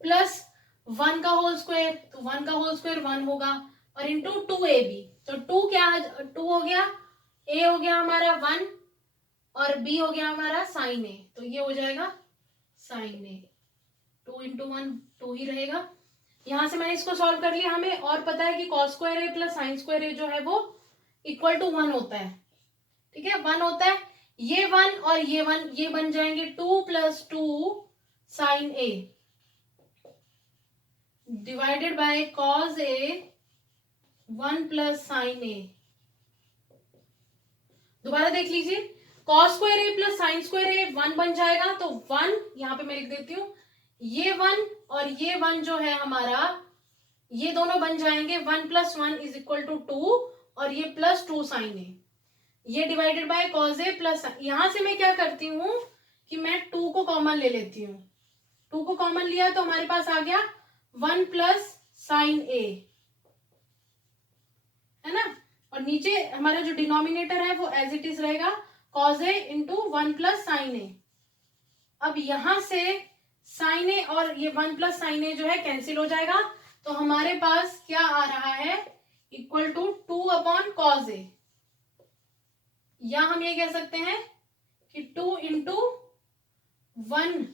प्लस 1 का होल स्क्वायर, तो 1 का होल स्क्वायर 1 होगा और इंटू 2ab, तो 2 क्या 2 हो गया, ए हो गया हमारा 1 और बी हो गया हमारा साइन ए, तो ये हो जाएगा साइन ए। 2 इंटू 1 2 ही रहेगा। यहां से मैंने इसको सॉल्व कर लिया। हमें और पता है कि cos square A plus sine square ए जो है वो इक्वल टू 1 होता है। ठीक है, 1 होता है, ये 1 और ये 1 ये बन जाएंगे 2 plus 2 sine A divided by cos A 1 plus sine A. दोबारा देख लीजिए, cos square A plus sine square A 1 बन जाएगा, तो 1 यहां पे मैं लिख देती हूं, ये 1 और ये 1 जो है हमारा ये दोनों बन जाएंगे 1 प्लस 1 इज इक्वल टू 2 और ये प्लस 2 साइन ए, ये divided by cos A plus, यहां से मैं क्या करती हूं कि मैं 2 को कॉमन ले लेती हूँ। 2 को कॉमन लिया तो हमारे पास आ गया 1 प्लस साइन ए, है ना, और नीचे हमारा जो डिनोमिनेटर है वो एज इट इज रहेगा cos A into 1 plus sine A. अब यहां से साइन ए और ये 1 प्लस साइन ए जो है कैंसिल हो जाएगा, तो हमारे पास क्या आ रहा है equal to 2 upon cos A, या हम ये कह सकते हैं कि 2 इंटू 1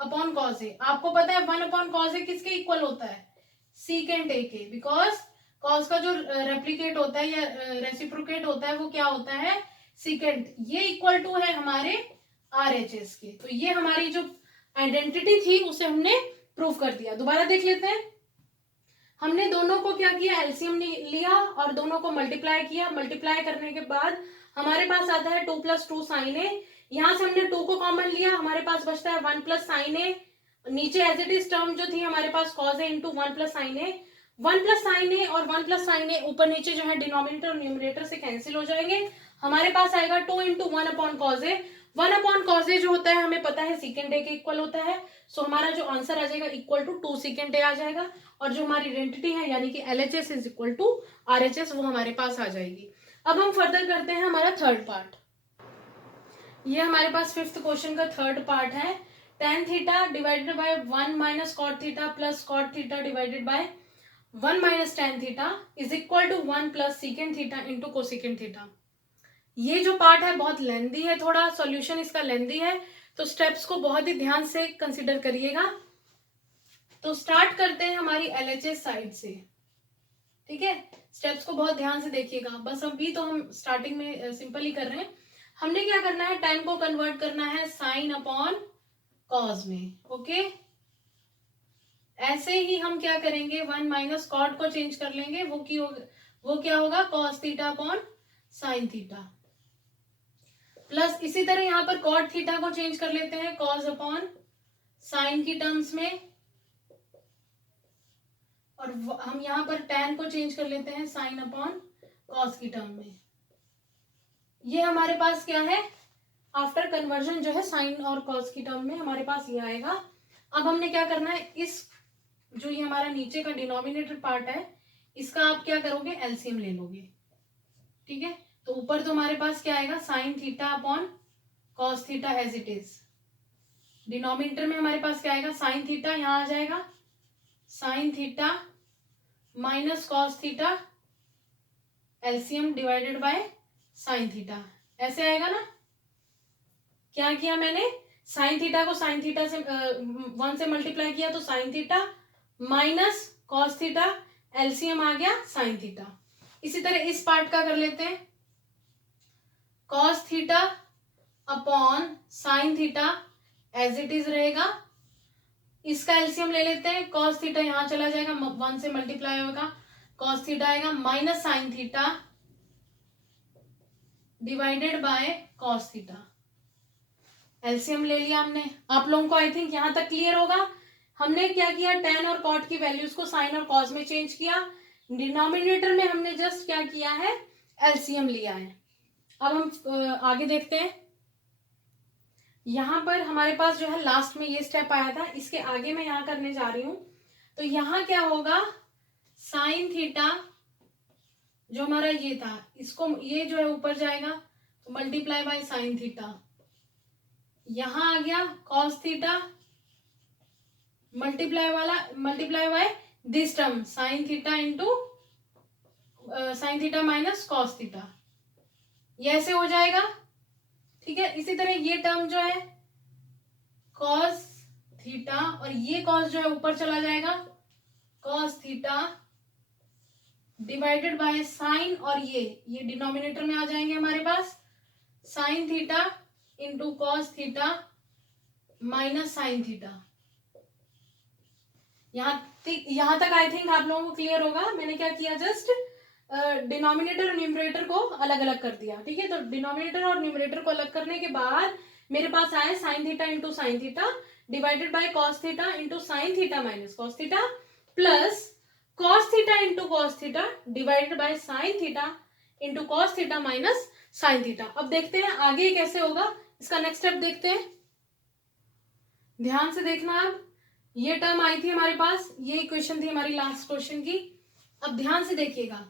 अपॉन कॉस ए। आपको पता है 1 अपॉन कॉस ए किसके इक्वल होता है सीकेंट ए के, बिकॉज कॉस का जो रेप्लीकेट होता है या रेसिप्रोकेट होता है वो क्या होता है सीकेंट, ये इक्वल टू है हमारे RHS के। तो ये हमारी जो आइडेंटिटी थी उसे हमने प्रूव कर दिया। दोबारा देख लेते हैं, हमने दोनों को क्या किया एलसीएम लिया और दोनों को मल्टीप्लाई किया। मल्टीप्लाई करने के बाद हमारे पास आता है 2 प्लस 2 साइन ए, यहां से हमने 2 को कॉमन लिया, हमारे पास बचता है 1 प्लस साइन ए, नीचे एज इट इज टर्म जो थी हमारे पास cos A into 1 plus sine A. 1 plus sine A और 1 प्लस साइन ए ऊपर नीचे जो है डिनोमिनेटर और न्यूमरेटर से कैंसिल हो जाएंगे, हमारे पास आएगा 2 into 1 upon cos A. 1 upon cos ए जो होता है हमें पता है सीकेंड ए के इक्वल होता है, सो हमारा जो आंसर आ जाएगा इक्वल टू 2 सीकेंड ए आ जाएगा, और जो हमारी आइडेंटिटी है यानी कि LHS is equal to RHS वो हमारे पास आ जाएगी। अब हम फर्दर करते हैं हमारा थर्ड पार्ट। ये हमारे पास फिफ्थ क्वेश्चन का थर्ड पार्ट है, tan theta divided by 1 minus cot theta plus cot theta divided by 1 minus tan theta is equal to 1 plus secant theta into cosecant theta. ये जो पार्ट है बहुत लेंदी है, थोड़ा सॉल्यूशन इसका लेंदी है, तो स्टेप्स को बहुत ही ध्यान से कंसिडर करिएगा। तो स्टार्ट करते हैं हमारी LHS साइड से। ठीक है, स्टेप्स को बहुत ध्यान से देखिएगा, बस अभी तो हम स्टार्टिंग में सिंपल ही कर रहे हैं। हमने क्या करना है tan को कन्वर्ट करना है साइन अपॉन कॉस में। ओके, ऐसे ही हम क्या करेंगे 1 माइनस कॉट को चेंज कर लेंगे, वो क्या होगा cos theta upon sine theta. Plus इसी तरह यहाँ पर कॉट थीटा को चेंज कर लेते हैं कॉस अपॉन साइन की टर्म्स में, और हम यहाँ पर टैन को चेंज कर लेते हैं साइन अपॉन कॉस की टर्म में। ये हमारे पास क्या है, आफ्टर कन्वर्जन जो है साइन और कॉस की टर्म में हमारे पास ये आएगा। अब हमने क्या करना है, इस जो ये हमारा नीचे का डिनोमिनेटर पार्ट है इसका आप क्या करोगे, एलसीएम ले लोगे। ठीक है, तो ऊपर तो हमारे पास क्या आएगा, sine theta upon cos theta as it is. Denominator में हमारे पास क्या आएगा, साइन थीटा यहां आ जाएगा, sine theta minus cos theta LCM divided by sine theta, ऐसे आएगा ना। क्या किया मैंने, साइन थीटा को साइन थीटा से 1 से मल्टीप्लाई किया तो sine theta minus cos theta, LCM आ गया साइन थीटा। इसी तरह इस पार्ट का कर लेते हैं, cos theta upon sine theta as it is रहेगा। इसका एलसीएम ले लेते हैं, कॉस थीटा यहां चला जाएगा, 1 से मल्टीप्लाई होगा, कॉस थीटा आएगा minus sine theta divided by cos theta. LCM ले लिया हमने। आप लोगों को आई थिंक यहां तक क्लियर होगा। हमने क्या किया, टेन और कॉट की वैल्यूज को साइन और कॉस में चेंज किया, डिनोमिनेटर में हमने जस्ट क्या किया है, एलसीएम लिया है। अब हम आगे देखते हैं। यहां पर हमारे पास जो है लास्ट में ये स्टेप आया था, इसके आगे मैं यहां करने जा रही हूं। तो यहां क्या होगा, साइन थीटा जो हमारा ये था इसको ये जो है ऊपर जाएगा तो मल्टीप्लाई बाय साइन थीटा, यहां आ गया cos theta multiply by this term sign theta into sine theta minus cos theta, ये ऐसे हो जाएगा। ठीक है, इसी तरह ये टर्म जो है कॉस थीटा और ये कॉस जो है ऊपर चला जाएगा, cos theta divided by sine, और ये डिनोमिनेटर में आ जाएंगे हमारे पास sine theta into cos theta minus sine theta. यहां तक आई थिंक आप लोगों को क्लियर होगा। मैंने क्या किया, जस्ट डिनोमिनेटर और न्यूमरेटर को अलग अलग कर दिया। ठीक है, तो डिनोमिनेटर और न्यूमरेटर को अलग करने के बाद मेरे पास आया sign theta into sine theta divided by cos theta into sine theta minus cos theta plus cos theta into cos theta divided by sine theta into cos theta minus sine theta. अब देखते हैं आगे कैसे होगा, इसका next step देखते हैं। ध्यान से देखना, अब ये टर्म आई थी हमारे पास, ये इक्वेशन थी हमारी लास्ट क्वेश्चन की। अब ध्यान से देखिएगा,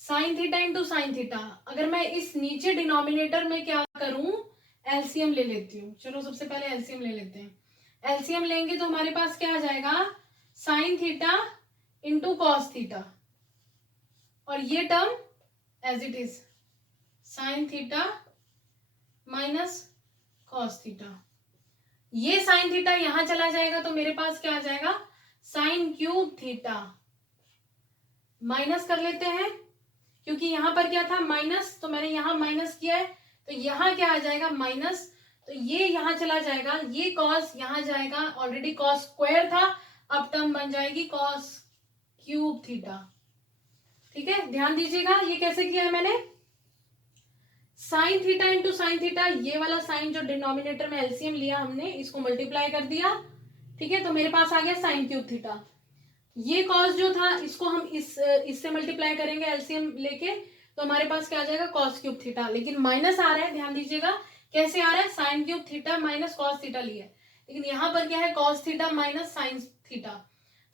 sine theta into sine theta, अगर मैं इस नीचे डिनोमिनेटर में क्या करूं, एलसीएम ले लेती हूँ। चलो सबसे पहले एलसीएम ले लेते हैं। एलसीएम लेंगे तो हमारे पास क्या आ जाएगा, sine theta into cos theta, और ये term as it is sine theta minus cos theta. ये साइन थीटा यहां चला जाएगा तो मेरे पास क्या आ जाएगा, साइन क्यूब थीटा। माइनस कर लेते हैं क्योंकि यहां पर क्या था माइनस, तो मैंने यहां माइनस किया है, तो यहां क्या आ जाएगा माइनस, तो ये यहां चला जाएगा, ये कॉस यहां जाएगा, ऑलरेडी कॉस स्क्वायर था, अब टर्म बन जाएगी कॉस क्यूब थीटा। ठीक है, ध्यान दीजिएगा ये कैसे किया है मैंने, sine theta into sine theta, ये वाला साइन जो डिनोमिनेटर में एलसीएम लिया हमने इसको मल्टीप्लाई कर दिया। ठीक है, तो मेरे पास आ गया साइन क्यूब थीटा। ये कॉस जो था इसको हम इससे मल्टीप्लाई करेंगे एलसीएम लेके, तो हमारे पास क्या आ जाएगा, कॉस क्यूब थीटा। लेकिन माइनस आ रहा है, ध्यान दीजिएगा कैसे आ रहा है, sine cube theta minus cos theta लिया है, लेकिन यहाँ पर क्या है, cos theta minus sine theta,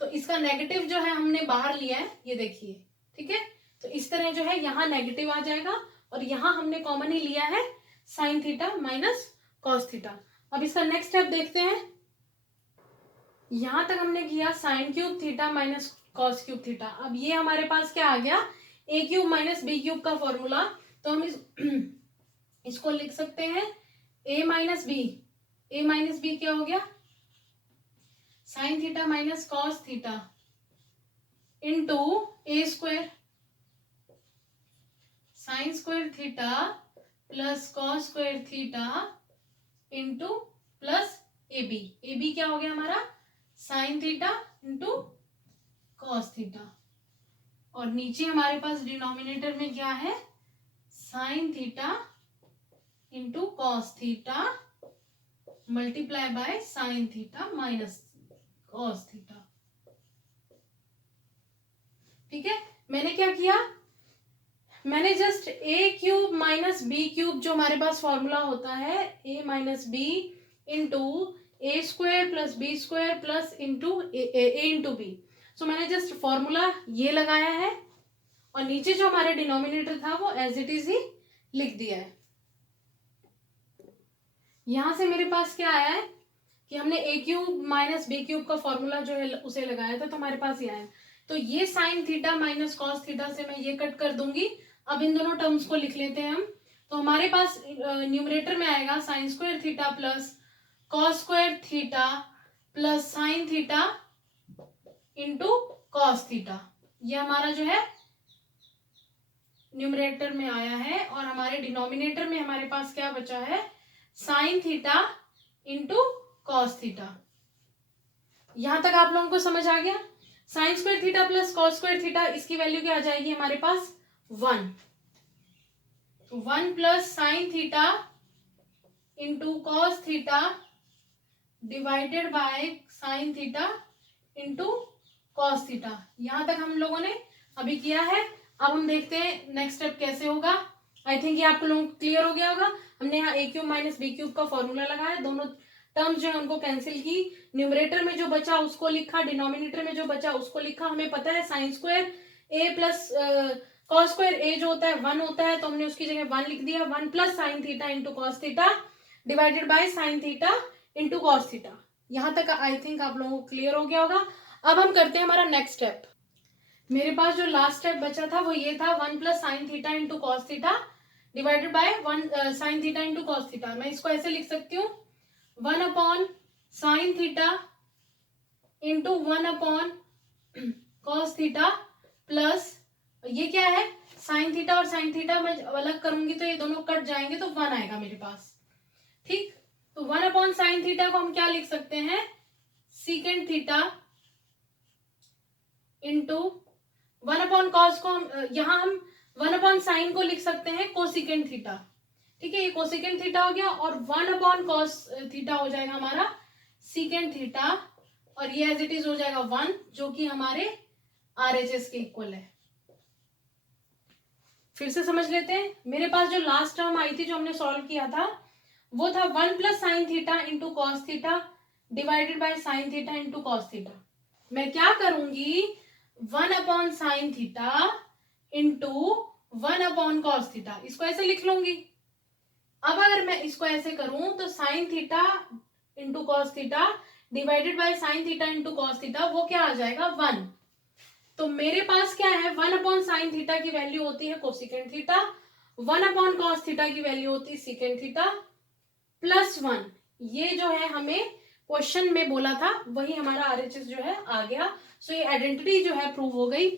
तो इसका नेगेटिव जो है हमने बाहर लिया है, ये देखिए। ठीक है, तो इस तरह जो है यहाँ नेगेटिव आ जाएगा, और यहाँ हमने कॉमन ही लिया है sine theta minus cos theta. अब इसका नेक्स्ट स्टेप देखते हैं। यहां तक हमने किया sine cube theta minus cos cube theta. अब ये हमारे पास क्या आ गया, ए क्यूब माइनस बी क्यूब का फॉर्मूला, तो हम इसको लिख सकते हैं ए माइनस बी क्या हो गया, sine theta minus cos theta into A square sine square theta plus cos square theta into plus A B क्या हो गया हमारा, sine theta into cos theta, और नीचे हमारे पास डिनोमिनेटर में क्या है, sine theta into cos theta multiply by sine theta minus cos theta. ठीक है, मैंने क्या किया, मैंने just A cube minus B cube जो हमारे पास फॉर्मूला होता है ए minus B into A square plus B square plus into A into B, so मैंने जस्ट फॉर्मूला ये लगाया है और नीचे जो हमारे डिनोमिनेटर था वो एज इट इज ही लिख दिया है। यहां से मेरे पास क्या आया है कि हमने ए क्यूब माइनस बी क्यूब का फॉर्मूला जो है उसे लगाया था, तो हमारे पास ये आया। तो ये sine theta minus cos theta से मैं ये कट कर दूंगी। अब इन दोनों टर्म्स को लिख लेते हैं हम। तो हमारे पास न्यूमरेटर में आएगा sine square theta plus cos square theta plus sign theta into cos theta. ये हमारा जो है न्यूमरेटर में आया है और हमारे डिनोमिनेटर में हमारे पास क्या बचा है, sine theta into cos theta. यहां तक आप लोगों को समझ आ गया। Sign square theta plus cos square theta, इसकी वैल्यू क्या आ जाएगी हमारे पास 1। 1 plus sign theta into cos theta divided by sine theta into cos theta. यहां तक हम लोगों ने अभी किया है। अब हम देखते हैं नेक्स्ट स्टेप कैसे होगा। आई थिंक ये आप लोगों को क्लियर हो गया होगा। हमने यहाँ ए क्यूब माइनस बी क्यूब का फॉर्मूला लगाया, दोनों टर्म्स जो है उनको कैंसिल की, न्यूमरेटर में जो बचा उसको लिखा, डिनोमिनेटर में जो बचा उसको लिखा। हमें पता है sine square A plus cos square ए जो होता है 1 होता है, तो हमने उसकी जगह 1 लिख दिया। 1 plus sign theta into cos theta divided by sine theta into cos theta. यहां तक आई थिंक आप लोगों को क्लियर हो गया होगा। अब हम करते हैं हमारा नेक्स्ट स्टेप। मेरे पास जो लास्ट स्टेप बचा था वो ये था 1 plus sign theta into cos theta divided by 1 sign theta into cos theta. मैं इसको ऐसे लिख सकती हूँ 1 upon sine theta into 1 upon cos theta plus ये क्या है, साइन थीटा और साइन थीटा मैं अलग करूंगी तो ये दोनों कट जाएंगे तो 1 आएगा मेरे पास। ठीक, तो 1 अपॉन साइन थीटा को हम क्या लिख सकते हैं, सीकेंड थीटा इंटू 1 अपॉन कॉस को हम यहाँ हम 1 अपॉन साइन को लिख सकते हैं कोसिकेंड थीटा। ठीक है, ये कोसिकेंड थीटा हो गया और 1 अपॉन कॉस थीटा हो जाएगा हमारा सीकेंड थीटा और ये एज इट इज हो जाएगा 1 जो कि हमारे आरएचएस के इक्वल है। फिर से समझ लेते हैं। मेरे पास जो लास्ट टर्म आई थी जो हमने सॉल्व किया था वो था 1 plus sign theta into cos theta divided by sine theta into cos theta. मैं क्या करूंगी 1 upon sine theta into 1 upon cos theta, इसको ऐसे लिख लूंगी। अब अगर मैं इसको ऐसे करूं तो sine theta into cos theta divided by sine theta into cos theta वो क्या आ जाएगा 1। तो मेरे पास क्या है 1 अपॉन साइन थीटा की वैल्यू होती है cosecant theta, 1 upon cos theta की वैल्यू होती है सीकेंड थीटा प्लस 1। ये जो है हमें क्वेश्चन में बोला था वही हमारा आरएचएस जो है आ गया। सो ये आइडेंटिटी जो है प्रूव हो गई।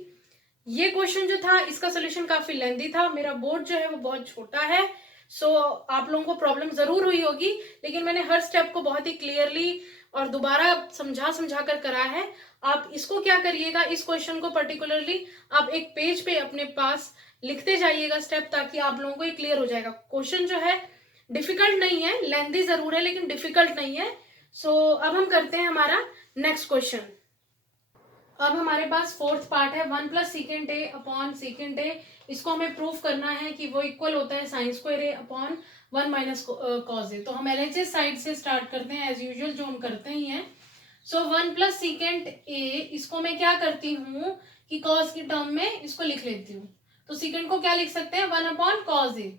ये क्वेश्चन जो था इसका सोल्यूशन काफी लेंथी था, मेरा बोर्ड जो है वो बहुत छोटा है, सो आप लोगों को प्रॉब्लम जरूर हुई होगी, लेकिन मैंने हर स्टेप को बहुत ही क्लियरली और दोबारा समझा कर करा है। आप इसको क्या करिएगा, इस क्वेश्चन को पर्टिकुलरली आप एक पेज पे अपने पास लिखते जाइएगा स्टेप, ताकि आप लोगों को ये क्लियर हो जाएगा। क्वेश्चन जो है डिफिकल्ट नहीं है, लेंथी जरूर है लेकिन डिफिकल्ट नहीं है। सो अब हम करते हैं हमारा नेक्स्ट क्वेश्चन। अब हमारे पास फोर्थ पार्ट है 1 plus secant A upon secant A. इसको हमें प्रूफ करना है कि वो इक्वल होता है sine square A upon 1 minus cos ए। तो हम एलएचएस साइड से स्टार्ट करते हैं एज यूजुअल, जो हम करते ही हैं। सो 1 प्लस सीकेंट ए, इसको मैं क्या करती हूँ कि कॉज की टर्म में इसको लिख लेती हूँ। तो सीकेंट को क्या लिख सकते हैं 1 अपॉन कॉज ए।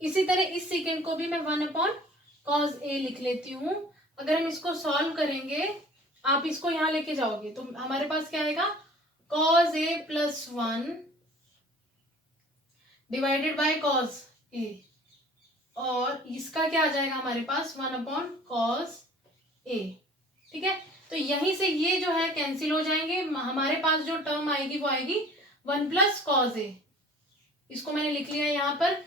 इसी तरह इस सीकेंट को भी मैं 1 अपॉन कॉज ए लिख लेती हूँ। अगर हम इसको सॉल्व करेंगे, आप इसको यहां लेके जाओगे तो हमारे पास क्या आएगा cos A plus 1 divided by cos A, और इसका क्या आ जाएगा हमारे पास 1 अपॉन कॉज ए। ठीक है, तो यहीं से ये जो है कैंसिल हो जाएंगे। हमारे पास जो टर्म आएगी वो आएगी 1 प्लस कॉज ए। इसको मैंने लिख लिया यहाँ पर।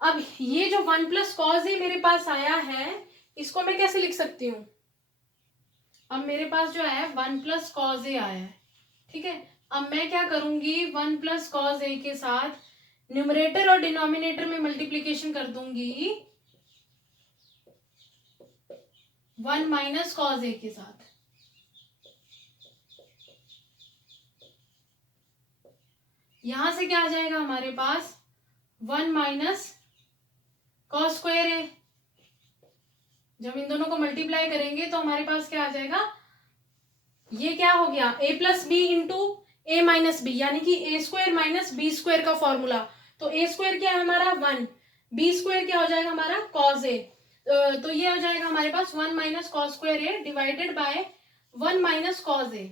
अब ये जो 1 प्लस कॉज ए मेरे पास आया है, इसको मैं कैसे लिख सकती हूँ। अब मेरे पास जो है 1 प्लस कॉज ए आया है। ठीक है, अब मैं क्या करूंगी 1 प्लस कॉज ए के साथ न्यूमरेटर और डिनोमिनेटर में मल्टीप्लीकेशन कर दूंगी 1 माइनस कॉज ए के साथ। यहां से क्या आ जाएगा हमारे पास 1 माइनस कॉस स्क्वायर ए। जब इन दोनों को मल्टीप्लाई करेंगे तो हमारे पास क्या आ जाएगा, ये क्या हो गया a plus B into A minus B, यानी कि A square minus B square का फॉर्मूला। तो ए स्क्वायर क्या है हमारा 1, बी स्क्वायर क्या हो जाएगा हमारा कॉस ए। तो ये हो जाएगा हमारे पास 1 minus cos square A divided by 1 minus cos A.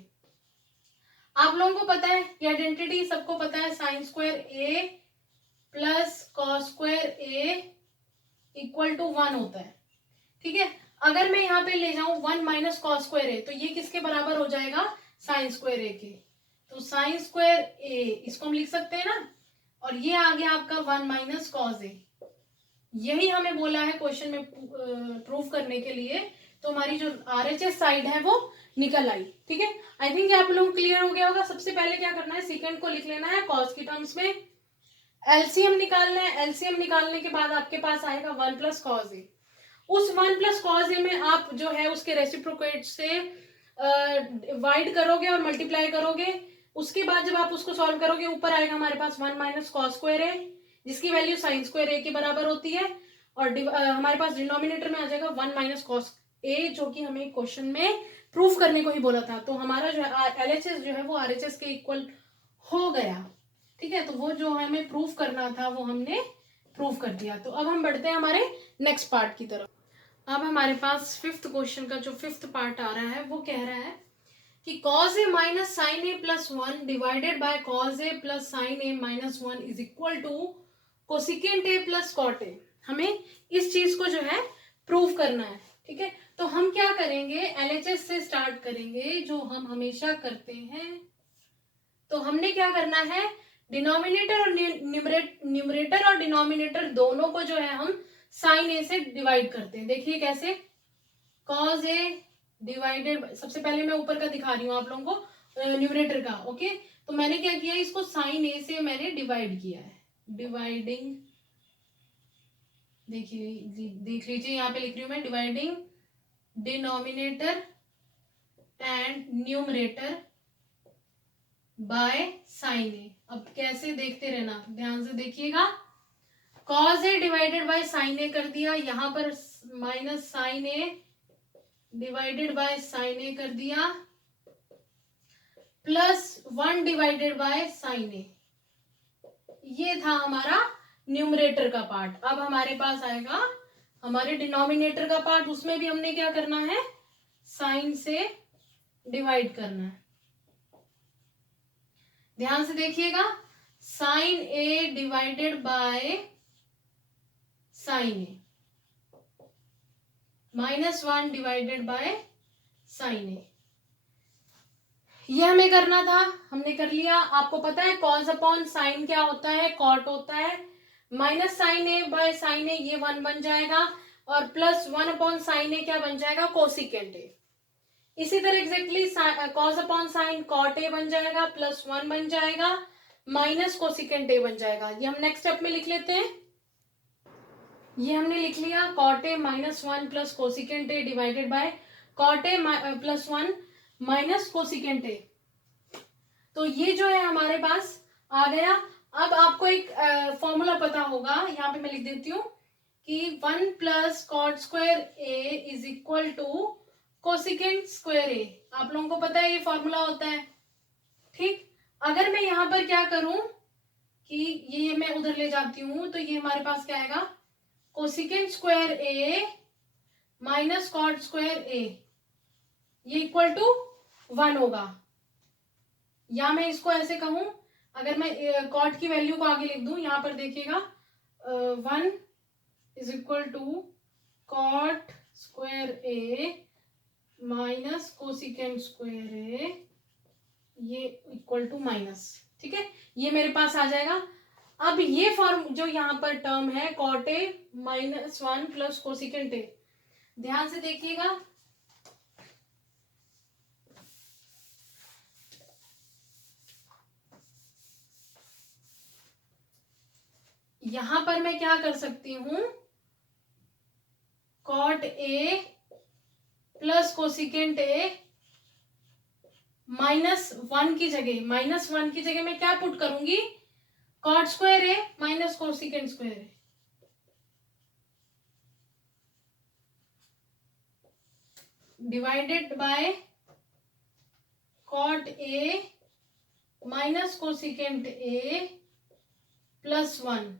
आप लोगों को पता है ये आइडेंटिटी सबको पता है, sine square A plus cos square A equal to 1 होता है। ठीक है, अगर मैं यहाँ पे ले जाऊं 1 माइनस कॉस स्क्वायर ए तो ये किसके बराबर हो जाएगा साइन स्क्वायर ए के। तो साइन स्क्वायर ए इसको हम लिख सकते हैं ना, और ये आ गया आपका 1 माइनस कॉस ए। यही हमें बोला है क्वेश्चन में प्रूफ करने के लिए। तो हमारी जो आरएचएस साइड है वो निकल आई। ठीक है, आई थिंक आप लोगों को क्लियर हो गया होगा। सबसे पहले क्या करना है, सेकंड को लिख लेना है कॉस की टर्म्स में, एलसीएम निकालना है। एलसीएम निकालने के बाद आपके पास आएगा 1 प्लस कॉस ए। उस 1 प्लस कॉस ए में आप जो है उसके रेसिप्रोकेट से डिवाइड करोगे और मल्टीप्लाई करोगे। उसके बाद जब आप उसको सॉल्व करोगे ऊपर आएगा हमारे पास 1 माइनस कॉस स्क्वायर ए, जिसकी वैल्यू साइन स्क्वायर ए के बराबर होती है। और हमारे पास डिनोमिनेटर में आ जाएगा 1 माइनस कॉस ए, जो कि हमें क्वेश्चन में प्रूफ करने को ही बोला था। तो हमारा जो है एलएचएस जो है वो आरएचएस के इक्वल हो गया। ठीक है, तो वो जो हमें प्रूफ करना था वो हमने प्रूफ कर दिया। तो अब हम बढ़ते हैं हमारे नेक्स्ट पार्ट की तरफ। अब हमारे पास फिफ्थ क्वेश्चन का जो फिफ्थ पार्ट आ रहा है वो कह रहा है कि cos a minus sine A plus 1 divided by cos a plus sine A minus 1 is equal to cosecant A plus cot A. हमें इस चीज को जो है प्रूव करना है। ठीक है, तो हम क्या करेंगे, एलएचएस से स्टार्ट करेंगे जो हम हमेशा करते हैं। तो हमने क्या करना है, डिनोमिनेटर और न्यूमरेटर और डिनोमिनेटर दोनों को जो है हम साइन ए से डिवाइड करते हैं। देखिए कैसे, कॉज ए डिवाइडेड, सबसे पहले मैं ऊपर का दिखा रही हूँ आप लोगों को न्यूमरेटर का। ओके, तो मैंने क्या किया, इसको साइन ए से मैंने डिवाइड किया है, डिवाइडिंग। देखिए देख लीजिए यहाँ पे लिख रही हूँ मैं, dividing denominator and numerator by sine A. अब कैसे देखते रहना, ध्यान से देखिएगा। Cos A divided by sine A कर दिया, यहां पर minus sine A divided by sine A कर दिया, plus 1 divided by sine A. ये था हमारा न्यूमरेटर का पार्ट। अब हमारे पास आएगा हमारे डिनोमिनेटर का पार्ट, उसमें भी हमने क्या करना है, साइन से डिवाइड करना है। ध्यान से देखिएगा, sine A divided by sine A minus 1 divided by sine A. ये हमें करना था, हमने कर लिया। आपको पता है कॉस अपॉन साइन क्या होता है, कॉट होता है। Minus sine A by sine A ये 1 बन जाएगा, और प्लस 1 अपॉन साइन ए क्या बन जाएगा, कोसिकेंट ए। इसी तरह exactly cos upon sine cot A बन जाएगा, प्लस 1 बन जाएगा, माइनस कोसिकेंट ए बन जाएगा। ये हम नेक्स्ट स्टेप में लिख लेते हैं। ये हमने लिख लिया, cot A minus 1 plus cosecant A divided by cot A plus 1 minus cosecant A. तो ये जो है हमारे पास आ गया। अब आपको एक फॉर्मूला पता होगा, यहाँ पे मैं लिख देती हूँ कि 1 plus cot square A is equal to cosecant square A. आप लोगों को पता है ये फॉर्मूला होता है। ठीक, अगर मैं यहाँ पर क्या करूं कि ये मैं उधर ले जाती हूँ, तो ये हमारे पास क्या आएगा, cosecant square A minus cot square A, ये इक्वल टू 1 होगा। या मैं इसको ऐसे कहूं, अगर मैं कॉट की वैल्यू को आगे लिख दूं, यहां पर देखिएगा 1 is equal to cot square A minus cosecant square A, ये इक्वल टू माइनस। ठीक है, ये मेरे पास आ जाएगा। अब ये फॉर्म जो यहाँ पर टर्म है cot A minus 1 plus cosecant A, ध्यान से देखिएगा। यहां पर मैं क्या कर सकती हूं, cot A plus cosecant A -1 की जगह, -1 की जगह मैं क्या पुट करूंगी, cot square A minus cosecant square A, divided by cot A minus cosecant A +1,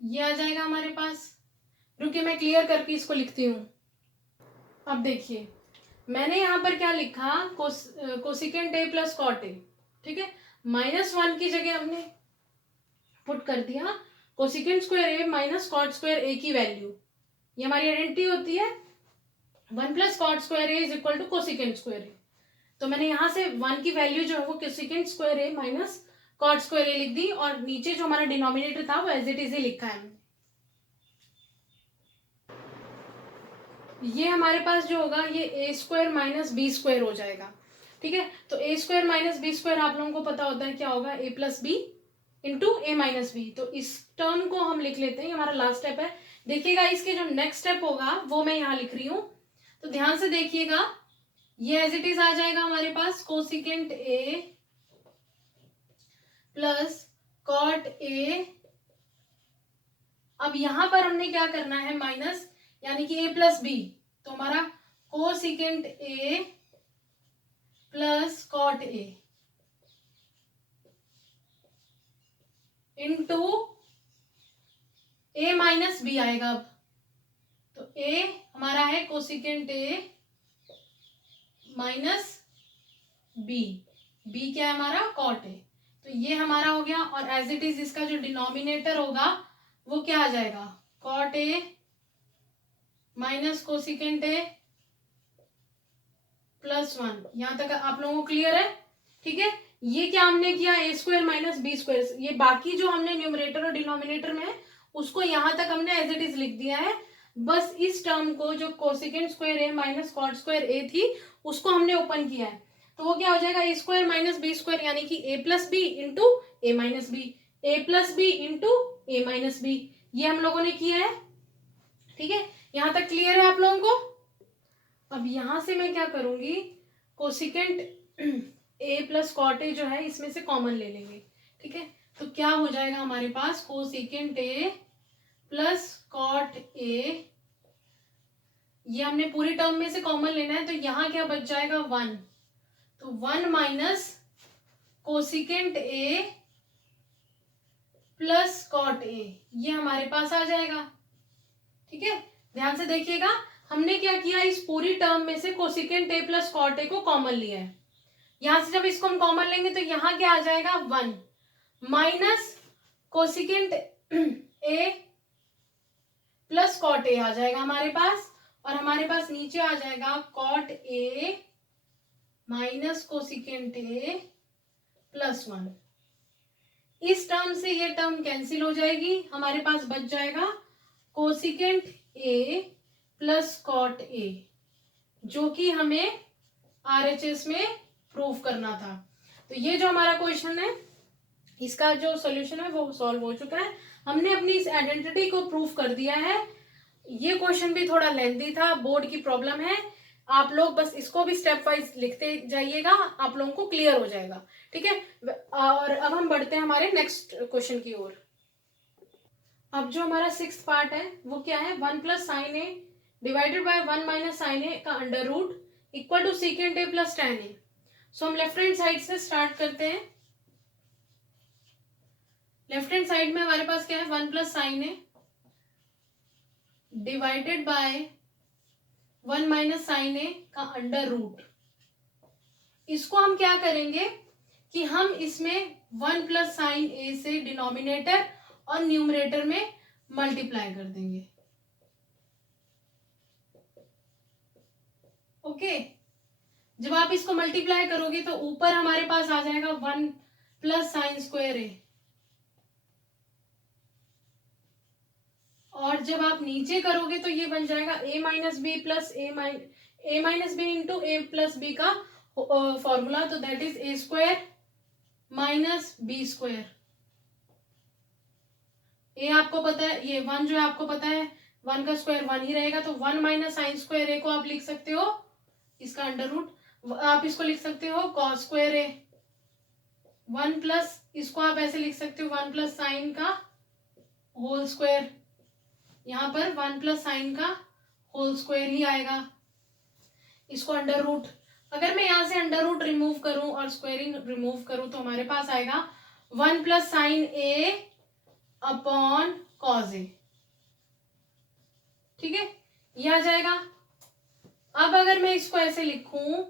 ये आ जाएगा हमारे पास। रुकिए मैं क्लियर करके इसको लिखती हूँ। अब देखिए मैंने यहाँ पर क्या लिखा, cosecant A plus cot A, ठीक है, -1 की जगह हमने पुट कर दिया cosecant square A minus cot square A की वैल्यू, ये हमारी आइडेंटिटी होती है 1 + cot square A = cosecant square A. तो मैंने यहाँ से 1 की वैल्यू जो है वो cosecant square A minus cot square ए लिख दी, और नीचे जो हमारा डिनोमिनेटर था वो एज इट इज ही लिखा है। ये हमारे पास जो होगा ये a² - b² हो जाएगा, ठीक है। तो a² - b² आप लोगों को पता होता है क्या होगा, a + b into a - b। तो इस टर्म को हम लिख लेते हैं, हमारा लास्ट स्टेप है। देखिएगा इसके जो नेक्स्ट स्टेप होगा वो मैं यहाँ लिख रही हूँ, तो ध्यान से देखिएगा, ये एज इट इज आ जाएगा हमारे पास cosecant a plus cot a। अब यहां पर हमने क्या करना है, माइनस, यानी कि a + b, तो हमारा cosecant a plus cot a into a - b आएगा। अब तो a हमारा है cosecant a minus b, b क्या है हमारा, कॉट a। तो ये हमारा हो गया, और एज इट इज इसका जो डिनोमिनेटर होगा वो क्या आ जाएगा, cot a minus cosecant a +1। यहां तक आप लोगों को क्लियर है, ठीक है। ये क्या हमने किया, a² - b², ये बाकी जो हमने न्यूमरेटर और डिनोमिनेटर में उसको यहां तक हमने एज इट इज लिख दिया है। बस इस टर्म को जो cosecant square A minus cot square ए थी उसको हमने ओपन किया है, तो वो क्या हो जाएगा, a² - b², यानी कि a + b into a - b, a + b into a - b, ये हम लोगों ने किया है, ठीक है। यहां तक क्लियर है आप लोगों को। अब यहां से मैं क्या करूंगी, cosecant a plus cot A जो है इसमें से कॉमन ले लेंगे, ठीक है। तो क्या हो जाएगा हमारे पास, cosecant a plus cot A, ये हमने पूरी टर्म में से कॉमन लेना है, तो यहाँ क्या बच जाएगा, 1, तो 1 minus cosecant a plus cot A, ये हमारे पास आ जाएगा, ठीक है। ध्यान से देखिएगा, हमने क्या किया, इस पूरी टर्म में से cosecant a plus cot A को कॉमन लिया है। यहां से जब इसको हम कॉमन लेंगे तो यहाँ क्या आ जाएगा, 1 minus cosecant a plus cot A आ जाएगा हमारे पास, और हमारे पास नीचे आ जाएगा cot a minus cosecant a +1। इस टर्म से ये टर्म कैंसिल हो जाएगी, हमारे पास बच जाएगा cosecant a plus cot a, जो कि हमें RHS में प्रूफ करना था। तो ये जो हमारा क्वेश्चन है इसका जो सॉल्यूशन है वो सॉल्व हो चुका है, हमने अपनी इस आइडेंटिटी को प्रूफ कर दिया है। ये क्वेश्चन भी थोड़ा लेंथी था, बोर्ड की प्रॉब्लम है, आप लोग बस इसको भी स्टेप वाइज लिखते जाइएगा, आप लोगों को क्लियर हो जाएगा, ठीक है। और अब हम बढ़ते हैं हमारे नेक्स्ट क्वेश्चन की ओर। अब जो हमारा 6th पार्ट है वो क्या है, 1 + sin a divided by 1 - sin a का under root equal to secant a plus tan a। So हम लेफ्ट हैंड साइड से स्टार्ट करते हैं। लेफ्ट हैंड साइड में हमारे पास क्या है, 1 + sin a divided by 1 - sin a का अंडर रूट। इसको हम क्या करेंगे कि हम इसमें 1 + sin a से डिनोमिनेटर और न्यूमरेटर में मल्टीप्लाई कर देंगे, ओके। जब आप इसको मल्टीप्लाई करोगे तो ऊपर हमारे पास आ जाएगा 1 + sin² a, और जब आप नीचे करोगे तो ये बन जाएगा a - b plus a - b into a + b का फॉर्मूला, तो दैट इज a² - b²। ए आपको पता है, ये 1 जो है आपको पता है 1 का स्क्वायर 1 ही रहेगा, तो 1 माइनस साइन स्क्वायर ए को आप लिख सकते हो इसका अंडर रूट, आप इसको लिख सकते हो कॉस स्क्वायर ए, 1 प्लस इसको आप ऐसे लिख सकते हो 1 प्लस साइन का होल स्क्वायर, यहाँ पर 1 प्लस साइन का होल स्क्वायर ही आएगा, इसको अंडर रूट, अगर मैं यहाँ से अंडर रूट रिमूव करूं और स्क्वायरिंग रिमूव करूं तो हमारे पास आएगा 1 plus sine A upon cos ए, ठीक है, ये आ जाएगा। अब अगर मैं इसको ऐसे लिखूं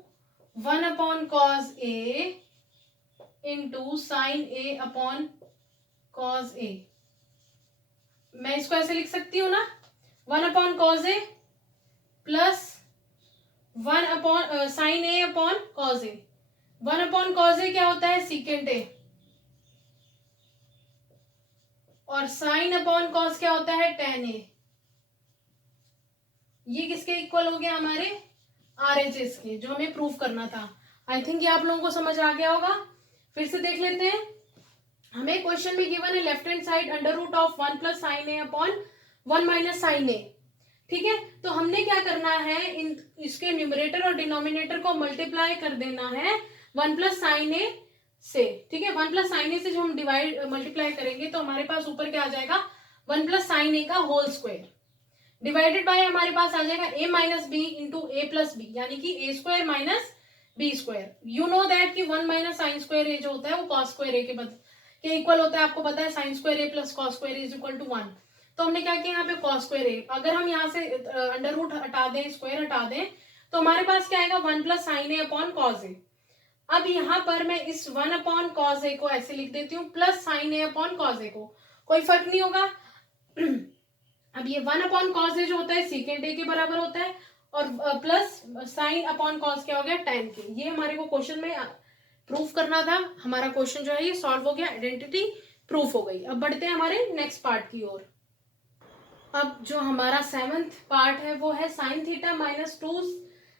1 upon cos A into sine A upon cos ए, मैं इसको ऐसे लिख सकती हूँ ना, 1 upon cos A plus 1 upon sine A upon cos A, 1 upon cos ए क्या होता है सीकेंट ए, और साइन अपॉन कॉस क्या होता है टेन ए, ये किसके इक्वल हो गया हमारे RHS के, जो हमें प्रूफ करना था। आई थिंक ये आप लोगों को समझ आ गया होगा। फिर से देख लेते हैं, हमें क्वेश्चन में गिवन है left hand side under root of 1 plus sine A upon 1 minus sine A, ठीक है, तो हमने क्या करना है, इसके न्यूमरेटर और डिनोमिनेटर को मल्टीप्लाई कर देना है 1 प्लस साइन ए से, ठीक है, 1 प्लस साइन ए से जो हम डिवाइड मल्टीप्लाई करेंगे तो हमारे पास ऊपर क्या आ जाएगा 1 प्लस साइन ए का होल स्क्वायर डिवाइडेड बाय हमारे पास आ जाएगा a minus B into A plus B, यानी कि A square minus B square. You know that कि 1 माइनस साइन स्क्वायर ए जो होता है वो कॉस स्क्वायर ए के इक्वल होता है, आपको पता है sine square A plus cos square A is equal to 1। तो हमने क्या किया यहाँ पे कॉस स्क्वायर ए, अगर हम यहाँ से अंडर रूट हटा दें, स्क्वायर हटा दें, तो हमारे पास क्या आएगा 1 plus sine A upon cos ए। अब यहाँ पर मैं इस 1 अपॉन कॉस ए को ऐसे लिख देती हूँ plus sine A upon cos ए को, कोई फर्क नहीं होगा। अब ये 1 अपॉन कॉस ए जो होता है सीकेंट ए के बराबर होता है, और प्लस साइन अपॉन कॉस क्या हो गया टेन के। ये हमारे को क्वेश्चन में प्रूफ करना था, हमारा क्वेश्चन जो है ये सॉल्व हो गया, आइडेंटिटी प्रूफ हो गई। अब बढ़ते हैं हमारे नेक्स्ट पार्ट की ओर। अब जो हमारा 7th पार्ट है वो है sine theta minus 2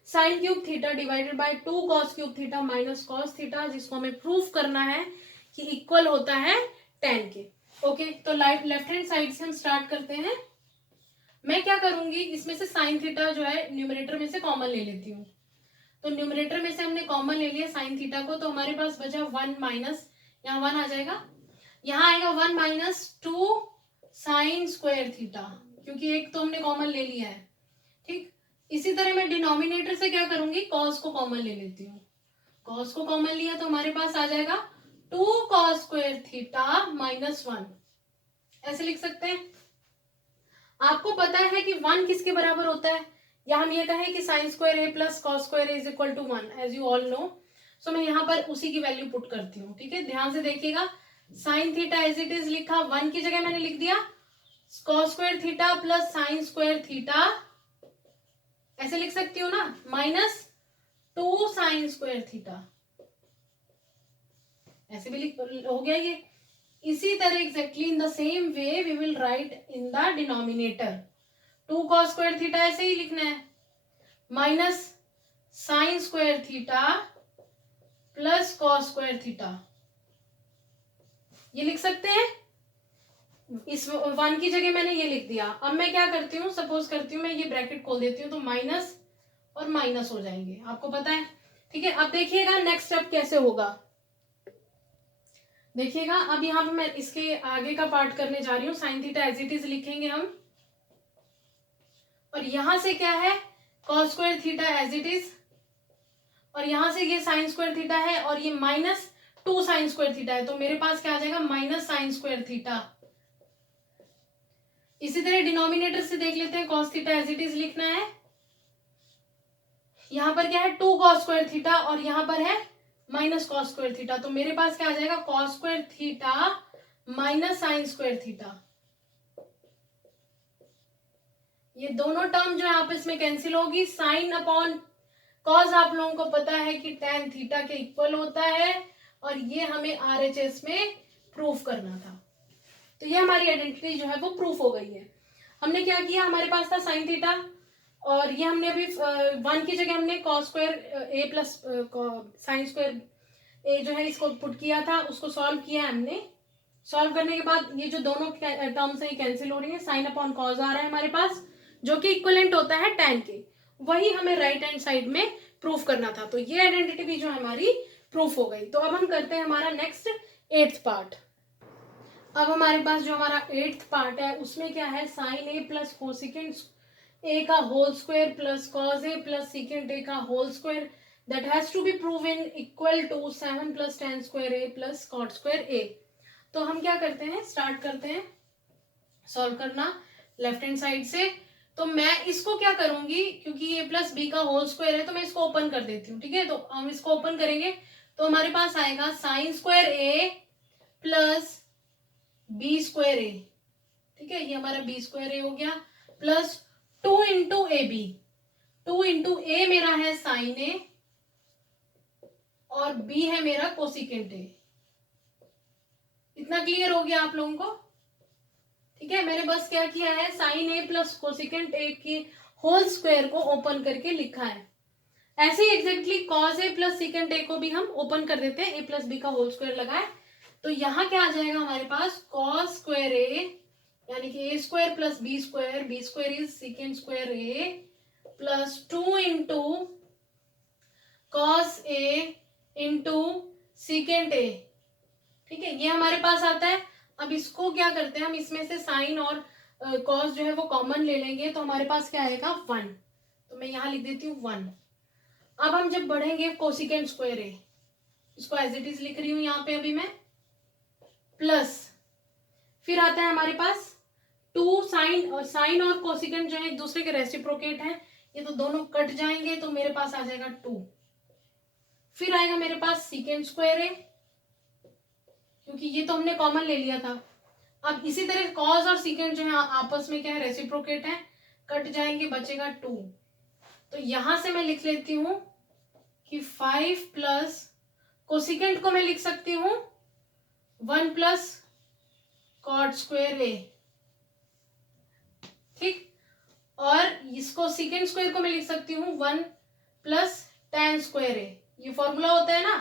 sine cube theta divided bye 2 cos cube theta minus cos theta, जिसको हमें प्रूफ करना है कि इक्वल होता है tan के। ओके, तो लेफ्ट हैंड साइड से हम स्टार्ट करते हैं। मैं क्या करूंगी, इसमें से साइन थीटा जो है न्यूमरेटर में से कॉमन ले लेती हूँ, तो न्यूमरेटर में से हमने कॉमन ले लिया साइन थीटा को, तो हमारे पास बचा 1 माइनस, यहाँ 1 आ जाएगा, यहाँ आएगा 1 माइनस 2 साइन स्क्वायर थीटा, क्योंकि एक तो हमने कॉमन ले लिया है, ठीक। इसी तरह मैं डिनोमिनेटर से क्या करूंगी, कॉस को कॉमन ले लेती हूँ, कॉस को कॉमन लिया तो हमारे पास आ जाएगा 2 कॉस स्क्वायर थीटा माइनस 1, ऐसे लिख सकते हैं। आपको पता है कि 1 किसके बराबर होता है, या हम ये कहें कि sine square A plus cos square is equal to 1, as you all know. So मैं यहाँ पर उसी की वैल्यू पुट करती हूँ, ठीक है, ध्यान से देखिएगा। Sine theta as it is लिखा, 1 की जगह मैंने लिख दिया cos square theta plus sine square theta, ऐसे लिख सकती हूँ ना, माइनस 2 साइन स्क्वायर थीटा, ऐसे भी हो गया ये। इसी तरह exactly in the same way we will write in the denominator 2 cos square theta, ऐसे ही लिखना है, minus sine square theta plus cos square theta, ये लिख सकते हैं। इस 1 की जगह मैंने ये लिख दिया। अब मैं क्या करती हूँ, सपोज करती हूँ मैं ये ब्रैकेट खोल देती हूँ, तो माइनस और माइनस हो जाएंगे, आपको पता है, ठीक है। अब देखिएगा नेक्स्ट स्टेप कैसे होगा, देखिएगा। अब यहाँ पे मैं इसके आगे का पार्ट करने जा रही हूँ, sine theta as it is लिखेंगे हम, और यहां से क्या है cos square theta as it is, और यहां से ये साइन स्क्वायर थीटा है, और ये माइनस 2 साइन स्क्वायर थीटा है, तो मेरे पास क्या आ जाएगा माइनस साइन स्क्वायर थीटा। इसी तरह डिनोमिनेटर से देख लेते हैं, cos theta as it is लिखना है, यहां पर क्या है 2 कॉस स्क्वायर थीटा, और यहां पर है माइनस कॉस स्क्वायर थीटा, तो मेरे पास क्या आ जाएगा cos square theta minus sine square theta. ये दोनों टर्म जो है आपस में कैंसिल होगी, साइन अपॉन कॉस आप लोगों को पता है कि tan थीटा के इक्वल होता है, और ये हमें RHS में प्रूफ करना था, तो ये हमारी आइडेंटिटी जो है वो प्रूफ हो गई है। हमने क्या किया, हमारे पास था साइन थीटा, और ये हमने अभी 1 की जगह हमने cos square A plus sine square ए जो है इसको पुट किया था, उसको सॉल्व किया हमने, सॉल्व करने के बाद ये जो दोनों टर्म्स है कैंसिल हो रही है, साइन अपॉन कॉज आ रहा है हमारे पास जो कि इक्विवेलेंट होता है tan के, वही हमें राइट हैंड साइड में प्रूफ करना था। तो ये आइडेंटिटी भी जो हमारी प्रूफ हो गई। तो अब हम करते हैं हमारा नेक्स्ट 8th पार्ट। अब हमारे पास जो हमारा 8th पार्ट है उसमें क्या है, sine A plus cosecant A का whole square plus cos A plus secant A का whole square that has to be proven equal to 7 plus tan square A plus cot square A. तो हम क्या करते हैं, स्टार्ट करते हैं solve करना लेफ्ट हैंड साइड से। तो मैं इसको क्या करूंगी, क्योंकि ये प्लस बी का होल स्क्वायर है तो मैं इसको ओपन कर देती हूँ, ठीक है। तो हम इसको ओपन करेंगे तो हमारे पास आएगा sine square A plus B square A, ठीक है, ये हमारा बी स्क्वायर ए हो गया, plus 2 into A B, 2 into A मेरा है साइन ए और बी है मेरा कोसिकेंट ए। इतना क्लियर हो गया आप लोगों को, ठीक है। मैंने बस क्या किया है, sine A plus cosecant A के होल स्क्वायर को ओपन करके लिखा है। ऐसे ही exactly cos A plus secant A को भी हम ओपन कर देते हैं, ए प्लस बी का होल स्क्वायर लगाए तो यहाँ क्या आ जाएगा हमारे पास, कॉस स्क्वायर ए यानी कि A square plus B square is secant square A plus 2 into cos A into secant A, ठीक है, ये हमारे पास आता है। अब इसको क्या करते हैं, हम इसमें से साइन और कॉस जो है वो कॉमन ले लेंगे तो हमारे पास क्या आएगा 1, तो मैं यहाँ लिख देती हूँ 1। अब हम जब बढ़ेंगे कोसिकेंट स्क्वायर ए, इसको एज इट इज लिख रही हूँ यहाँ पे अभी मैं, प्लस फिर आता है हमारे पास 2 साइन और कोसिकेंट जो है एक दूसरे के रेसिप्रोकेट हैं, ये तो दोनों कट जाएंगे तो मेरे पास आ जाएगा 2। फिर आएगा मेरे पास सीकेंट स्क्वायर ए, क्योंकि ये तो हमने कॉमन ले लिया था। अब इसी तरह कॉस और सीकेंट जो है आपस में क्या है, रेसिप्रोकेट है, कट जाएंगे, बचेगा 2। तो यहां से मैं लिख लेती हूं कि 5 प्लस कोसिकेंट को मैं लिख सकती हूं 1 प्लस कॉट स्क्वायर ए, ठीक, और इसको सीकेंट स्क्वायर को मैं लिख सकती हूँ 1 प्लस tan स्क्वायर ए। ये फॉर्मूला होता है ना,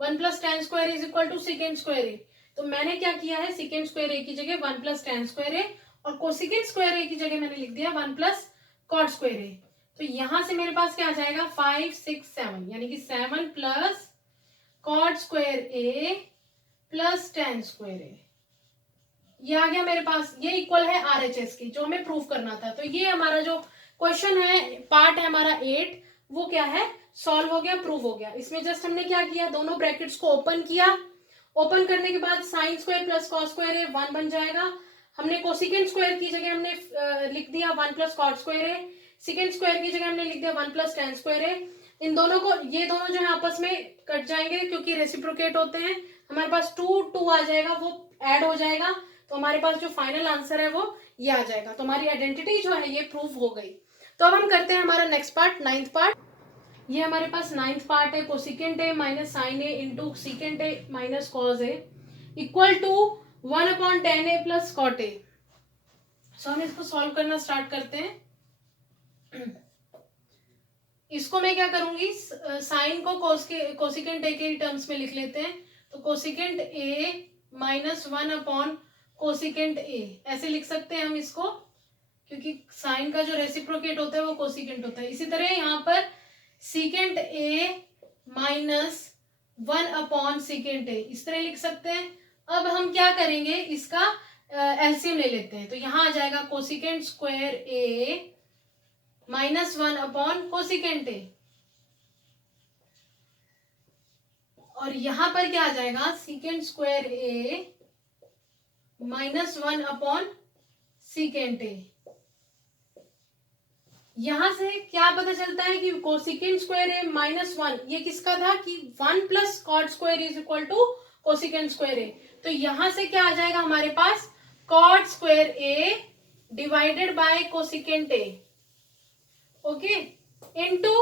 1 plus tan square is equal to secant square A. तो मैंने क्या किया है, सीकेंट स्क्वायर ए की जगह 1 प्लस tan स्क्वायर ए और कोसिकेंट स्क्वायर ए की जगह मैंने लिख दिया 1 प्लस कॉट स्क्वायर ए। तो यहां से मेरे पास क्या आ जाएगा 5 6 7 यानी कि 7 plus cot square A plus tan square A, ये आ गया मेरे पास। ये इक्वल है RHS की, जो हमें प्रूफ करना था। तो ये हमारा जो क्वेश्चन है, पार्ट है हमारा 8, वो क्या है, सॉल्व हो गया, प्रूव हो गया। इसमें जस्ट हमने क्या किया, दोनों ब्रैकेट्स को ओपन किया, ओपन करने के बाद sine square plus cos square A 1 बन जाएगा। हमने कोसिकेंट स्क्वायर की जगह हमने लिख दिया 1 प्लस कॉट स्क्वायर ए, सीकेंट स्क्वायर की जगह हमने लिख दिया 1 प्लस tan स्क्वायर ए। इन दोनों को, ये दोनों जो है आपस में कट जाएंगे क्योंकि रेसिप्रोकेट होते हैं। हमारे पास 2 2 आ जाएगा, वो ऐड हो जाएगा, तो हमारे पास जो फाइनल आंसर है वो ये आ जाएगा। तो हमारी आइडेंटिटी जो है ये प्रूफ हो गई। तो अब हम करते हैं हमारा नेक्स्ट पार्ट, 9th पार्ट। ये हमारे पास 9th पार्ट है, cosecant A minus sine A into secant A minus cos A equal to 1 upon tan A plus cot A. So हम इसको सॉल्व करना स्टार्ट करते हैं। इसको मैं क्या करूंगी, साइन को कोसिकेंट ए के टर्म्स में लिख लेते हैं। तो cosecant A minus 1 upon cosecant A, ऐसे लिख सकते हैं हम इसको, क्योंकि साइन का जो रेसिप्रोकेट होता है वो कोसिकेंट होता है। इसी तरह यहाँ पर secant A minus 1 upon secant A, इस तरह लिख सकते हैं। अब हम क्या करेंगे, इसका एलसीएम ले लेते हैं। तो यहाँ आ जाएगा cosecant square A minus 1 upon cosecant A, और यहां पर क्या आ जाएगा, secant square A minus 1 upon secant A. यहां से क्या पता चलता है कि कोसिकेंट स्क्वायर ए माइनस 1 ये किसका था, कि 1 plus cot square is equal to cosecant square A. तो यहां से क्या आ जाएगा हमारे पास, cot square A divided by cosecant A, okay, into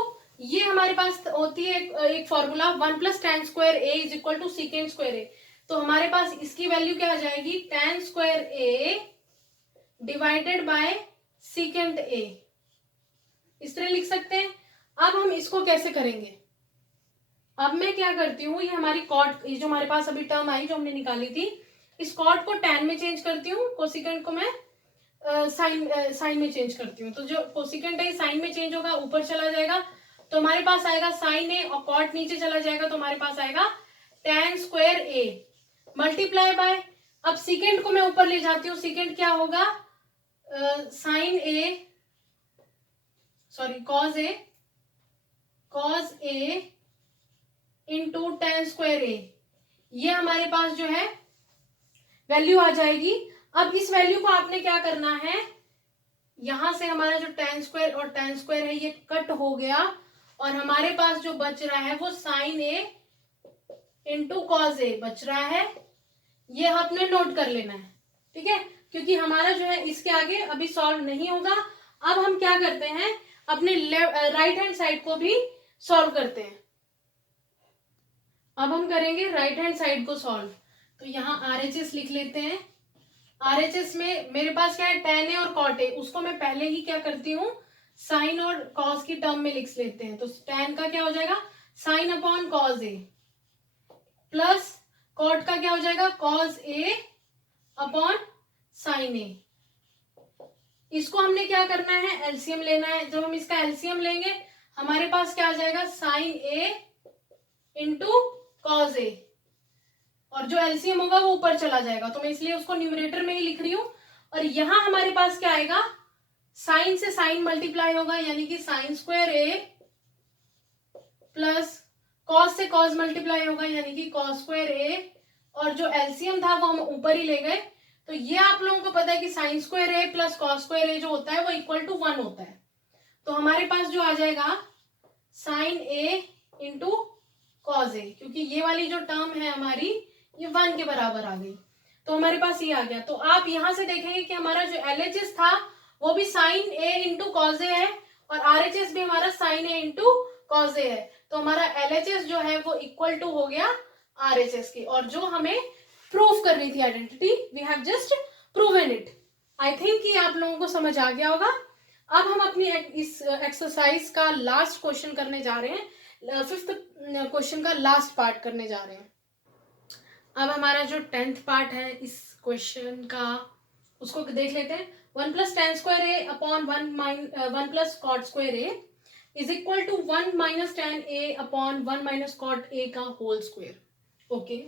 ये हमारे पास होती है एक formula 1 plus tan square A is equal to secant square A. तो हमारे पास इसकी वैल्यू क्या आ जाएगी, tan square A divided by secant A, इस तरह लिख सकते हैं। अब हम इसको कैसे करेंगे, अब मैं क्या करती हूँ, ये हमारी कॉट, ये जो हमारे पास अभी टर्म आई जो हमने निकाली थी, इस कॉट को tan में चेंज करती हूँ, कोसिकेंट को मैं साइन में चेंज करती हूँ। तो जो कोसिकेंट है साइन में चेंज होगा, ऊपर चला जाएगा तो हमारे पास आएगा साइन ए, और कॉट नीचे चला जाएगा तो हमारे पास आएगा tan स्क्वायर ए मल्टीप्लाई बाय, अब सीकेंट को मैं ऊपर ले जाती हूँ, सीकेंट क्या होगा, sine A sorry cause A into tan square A, ये हमारे पास जो है वैल्यू आ जाएगी। अब इस वैल्यू को आपने क्या करना है, यहां से हमारा जो tan स्क्वायर और tan स्क्वायर है ये कट हो गया, और हमारे पास जो बच रहा है वो साइन ए इंटू कॉज ए बच रहा है, ये आपने नोट कर लेना है, ठीक है, क्योंकि हमारा जो है इसके आगे अभी सॉल्व नहीं होगा। अब हम क्या करते हैं, अपने राइट हैंड साइड को भी सॉल्व करते हैं। अब हम करेंगे राइट हैंड साइड को सॉल्व, तो यहाँ RHS लिख लेते हैं। RHS में मेरे पास क्या है, tan ए और cot ए, उसको मैं पहले ही क्या करती हूँ, साइन और कॉस की टर्म में लिख लेते हैं। तो tan का क्या हो जाएगा, sign upon cos A, plus cot का क्या हो जाएगा, कॉस ए अपॉन साइन ए। इसको हमने क्या करना है, एलसीएम लेना है। जब हम इसका एलसीएम लेंगे हमारे पास क्या आ जाएगा, साइन ए इंटू कॉस ए, और जो एलसीएम होगा वो ऊपर चला जाएगा, तो मैं इसलिए उसको न्यूमरेटर में ही लिख रही हूं। और यहां हमारे पास क्या आएगा, साइन से साइन मल्टीप्लाई होगा, यानी कि sine square A plus cos से कॉस मल्टीप्लाई होगा, यानी कि कॉस स्क्वायर ए, और जो एलसीएम था वो हम ऊपर ही ले गए। तो ये आप लोगों को पता है कि sine square A plus cos square ए जो होता है वो इक्वल टू 1 होता है। तो हमारे पास जो आ जाएगा साइन ए इंटू कॉस ए, क्योंकि ये वाली जो टर्म है हमारी ये 1 के बराबर आ गई, तो हमारे पास ये आ गया। तो आप यहां से देखेंगे कि हमारा जो LHS था वो भी साइन ए इंटू कॉस ए है, और RHS भी हमारा साइन ए इंटू कॉस ए है। तो हमारा LHS जो है वो इक्वल टू हो गया RHS के, और जो हमें प्रूफ करनी थी identity, we have just proven it. I think कि आप लोगों को समझ आ गया होगा। अब हम अपनी इस एक्सरसाइज का लास्ट क्वेश्चन करने जा रहे हैं, 5th क्वेश्चन का लास्ट पार्ट करने जा रहे हैं। अब हमारा जो 10th पार्ट है इस क्वेश्चन का, उसको देख लेते हैं। 1 plus tan square A upon 1 plus cot square A is equal to 1 minus tan A upon 1 minus cot A का होल स्क्वायर। ओके,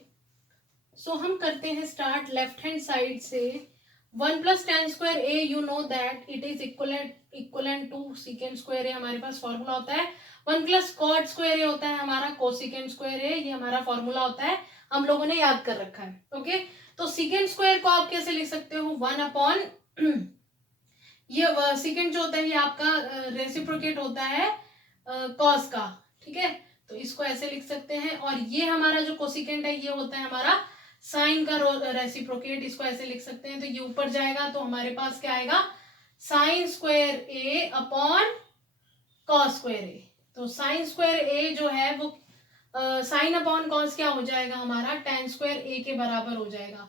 सो हम करते हैं स्टार्ट लेफ्ट हैंड साइड से। 1 plus tan square A, you know that it is equivalent to secant square A, हमारे पास formula होता है। 1 plus cot square ए होता है हमारा कोसिकेंट स्क्वायर ए, ये हमारा फॉर्मूला होता है, हम लोगों ने याद कर रखा है। ओके, तो सीकेंट स्क्वायर को आप कैसे लिख सकते हो, 1 अपॉन ये सीकेंट जो होता है ये आपका रेसिप्रोकेट होता है कॉस का, ठीक है, तो इसको ऐसे लिख सकते हैं। और ये हमारा जो कोसिकेंट है ये होता है हमारा साइन का रेसिप्रोकेट, इसको ऐसे लिख सकते हैं। तो ये ऊपर जाएगा तो हमारे पास क्या आएगा, sine square A upon cos square A. तो साइन स्क्वायर ए जो है वो साइन अपॉन कॉस क्या हो जाएगा हमारा, tan स्क्वायर ए के बराबर हो जाएगा।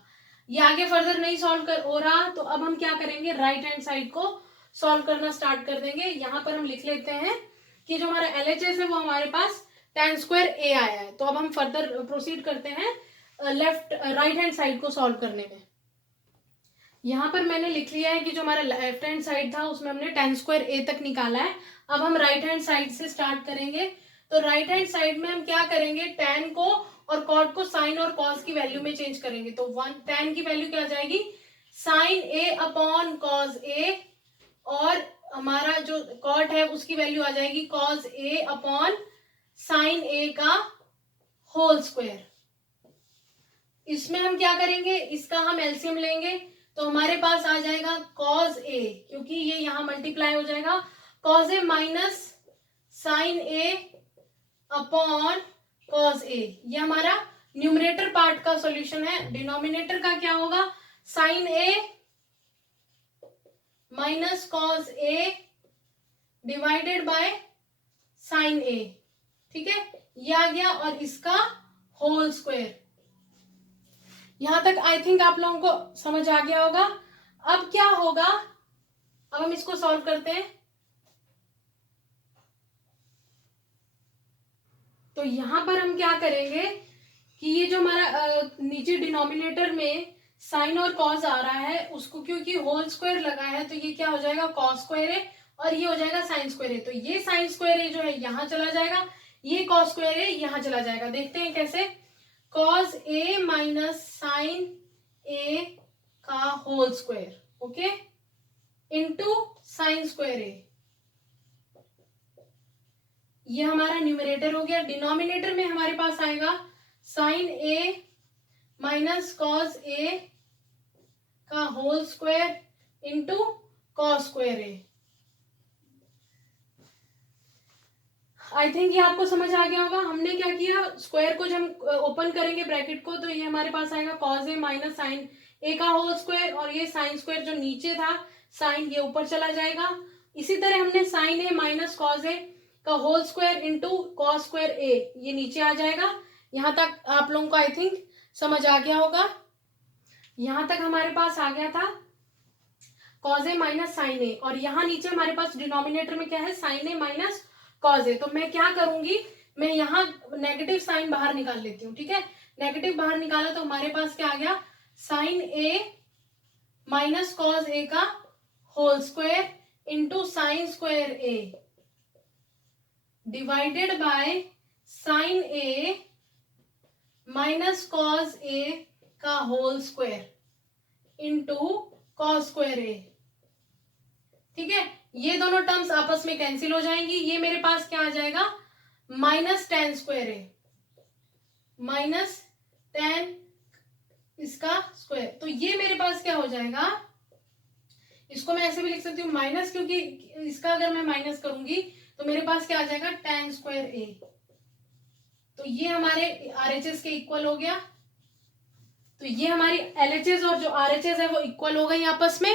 ये आगे फर्दर नहीं सॉल्व हो रहा, तो अब हम क्या करेंगे, राइट हैंड साइड को सॉल्व करना स्टार्ट कर देंगे। यहाँ पर हम लिख लेते हैं कि जो हमारा LHS है वो हमारे पास tan स्क्वायर ए आया है। तो अब हम फर्दर प्रोसीड करते हैं राइट हैंड साइड को सॉल्व करने में। यहाँ पर मैंने लिख लिया है कि जो हमारा लेफ्ट हैंड साइड था उसमें हमने tan स्क्वायर ए तक निकाला है। अब हम राइट हैंड साइड से स्टार्ट करेंगे। तो राइट हैंड साइड में हम क्या करेंगे, tan को और कॉट को साइन और कॉस की वैल्यू में चेंज करेंगे। तो tan की वैल्यू क्या आ जाएगी, साइन ए अपॉन कॉस ए, और हमारा जो कॉट है उसकी वैल्यू आ जाएगी cos A upon sine A का होल स्क्वायर। इसमें हम क्या करेंगे, इसका हम एलसीएम लेंगे, तो हमारे पास आ जाएगा कॉस ए, क्योंकि ये यहाँ मल्टीप्लाई हो जाएगा, cos A minus sine A upon cos A. ये हमारा न्यूमरेटर पार्ट का सॉल्यूशन है। डिनोमिनेटर का क्या होगा, sine A minus cos A divided by sine A, ठीक है, ये आ गया, और इसका होल स्क्वायर। यहां तक आई थिंक आप लोगों को समझ आ गया होगा। अब क्या होगा, अब हम इसको सॉल्व करते हैं। तो यहां पर हम क्या करेंगे कि ये जो हमारा नीचे डिनोमिनेटर में साइन और कॉस आ रहा है उसको, क्योंकि होल स्क्वायर लगा है तो ये क्या हो जाएगा कॉस स्क्वायर है, और ये हो जाएगा साइन स्क्वायर है। तो ये साइन स्क्वायर है जो है यहाँ चला जाएगा, ये कॉस स्क्वायर है यहाँ चला जाएगा। देखते हैं कैसे, cos A minus sine A का whole square, okay, into sine square A. ये हमारा न्यूमरेटर हो गया। डिनोमिनेटर में हमारे पास आएगा sine A minus cos A का whole square into cos square A. I think ये आपको समझ आ गया होगा। हमने क्या किया, स्क्वायर को जब हम ओपन करेंगे ब्रैकेट को, तो ये हमारे पास आएगा cos A minus sine A का होल स्क्वायर, और ये साइन स्क्वायर जो नीचे था साइन, ये ऊपर चला जाएगा। इसी तरह हमने sine A minus cos A का whole square into cos square A, ये नीचे आ जाएगा। यहां तक आप लोगों को आई थिंक समझ आ गया होगा। यहां तक हमारे पास आ गया था cos A minus sine A, और यहाँ नीचे हमारे पास डिनोमिनेटर में क्या है, sine A minus cos A. तो मैं क्या करूंगी, मैं यहाँ नेगेटिव साइन बाहर निकाल लेती हूँ, ठीक है। नेगेटिव बाहर निकाला तो हमारे पास क्या आ गया, sine A minus cos A का whole square into sine square A divided by sine A minus cos A का whole square into cos square A, ठीक है। ये दोनों टर्म्स आपस में कैंसिल हो जाएंगी। ये मेरे पास क्या आ जाएगा, minus ten square A, minus ten इसका स्क्वायर। तो ये मेरे पास क्या हो जाएगा, इसको मैं ऐसे भी लिख सकती हूँ माइनस, क्योंकि इसका अगर मैं माइनस करूंगी तो मेरे पास क्या आ जाएगा, टेन स्क्वायर ए। तो ये हमारे आरएचएस के इक्वल हो गया। तो ये हमारी एलएचएस और जो आरएचएस है वो इक्वल हो गई आपस में।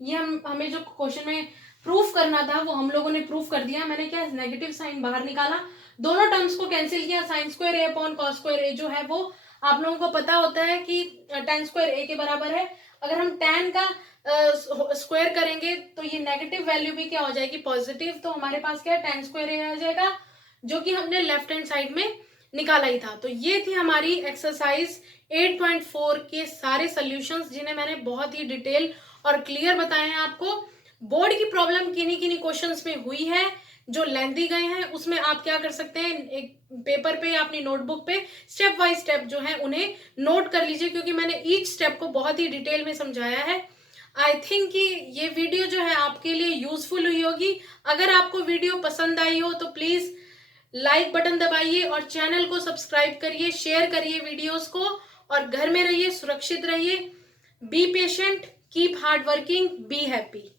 ये हमें जो क्वेश्चन में प्रूफ करना था वो हम लोगों ने प्रूफ कर दिया। मैंने क्या, नेगेटिव साइन बाहर निकाला, दोनों टर्म्स को कैंसिल किया। Sign square A upon cos square ए जो है वो आप लोगों को पता होता है कि टेन स्क्वायर ए के बराबर है। अगर हम टेन का स्क्वायर करेंगे तो ये नेगेटिव वैल्यू भी क्या हो जाएगी, पॉजिटिव। तो हमारे पास क्या है, टेन स्क्वायर ए आ जाएगा, जो कि हमने लेफ्ट हैंड साइड में निकाला ही था। तो ये थी हमारी एक्सरसाइज 8.4 के सारे सॉल्यूशंस, जिन्हें मैंने बहुत ही डिटेल और क्लियर बताए हैं आपको। बोर्ड की प्रॉब्लम किन्हीं किन्हीं क्वेश्चंस में हुई है जो लेंथी गए हैं, उसमें आप क्या कर सकते हैं, एक पेपर पे या अपनी नोटबुक पे स्टेप बाय स्टेप जो है उन्हें नोट कर लीजिए, क्योंकि मैंने ईच स्टेप को बहुत ही डिटेल में समझाया है। आई थिंक कि ये वीडियो जो है आपके लिए यूजफुल हुई होगी। अगर आपको वीडियो पसंद आई हो तो प्लीज लाइक बटन दबाइए और चैनल को सब्सक्राइब करिए, शेयर करिए वीडियोस को, और घर में रहिए, सुरक्षित रहिए। Be patient, keep hard working, be happy.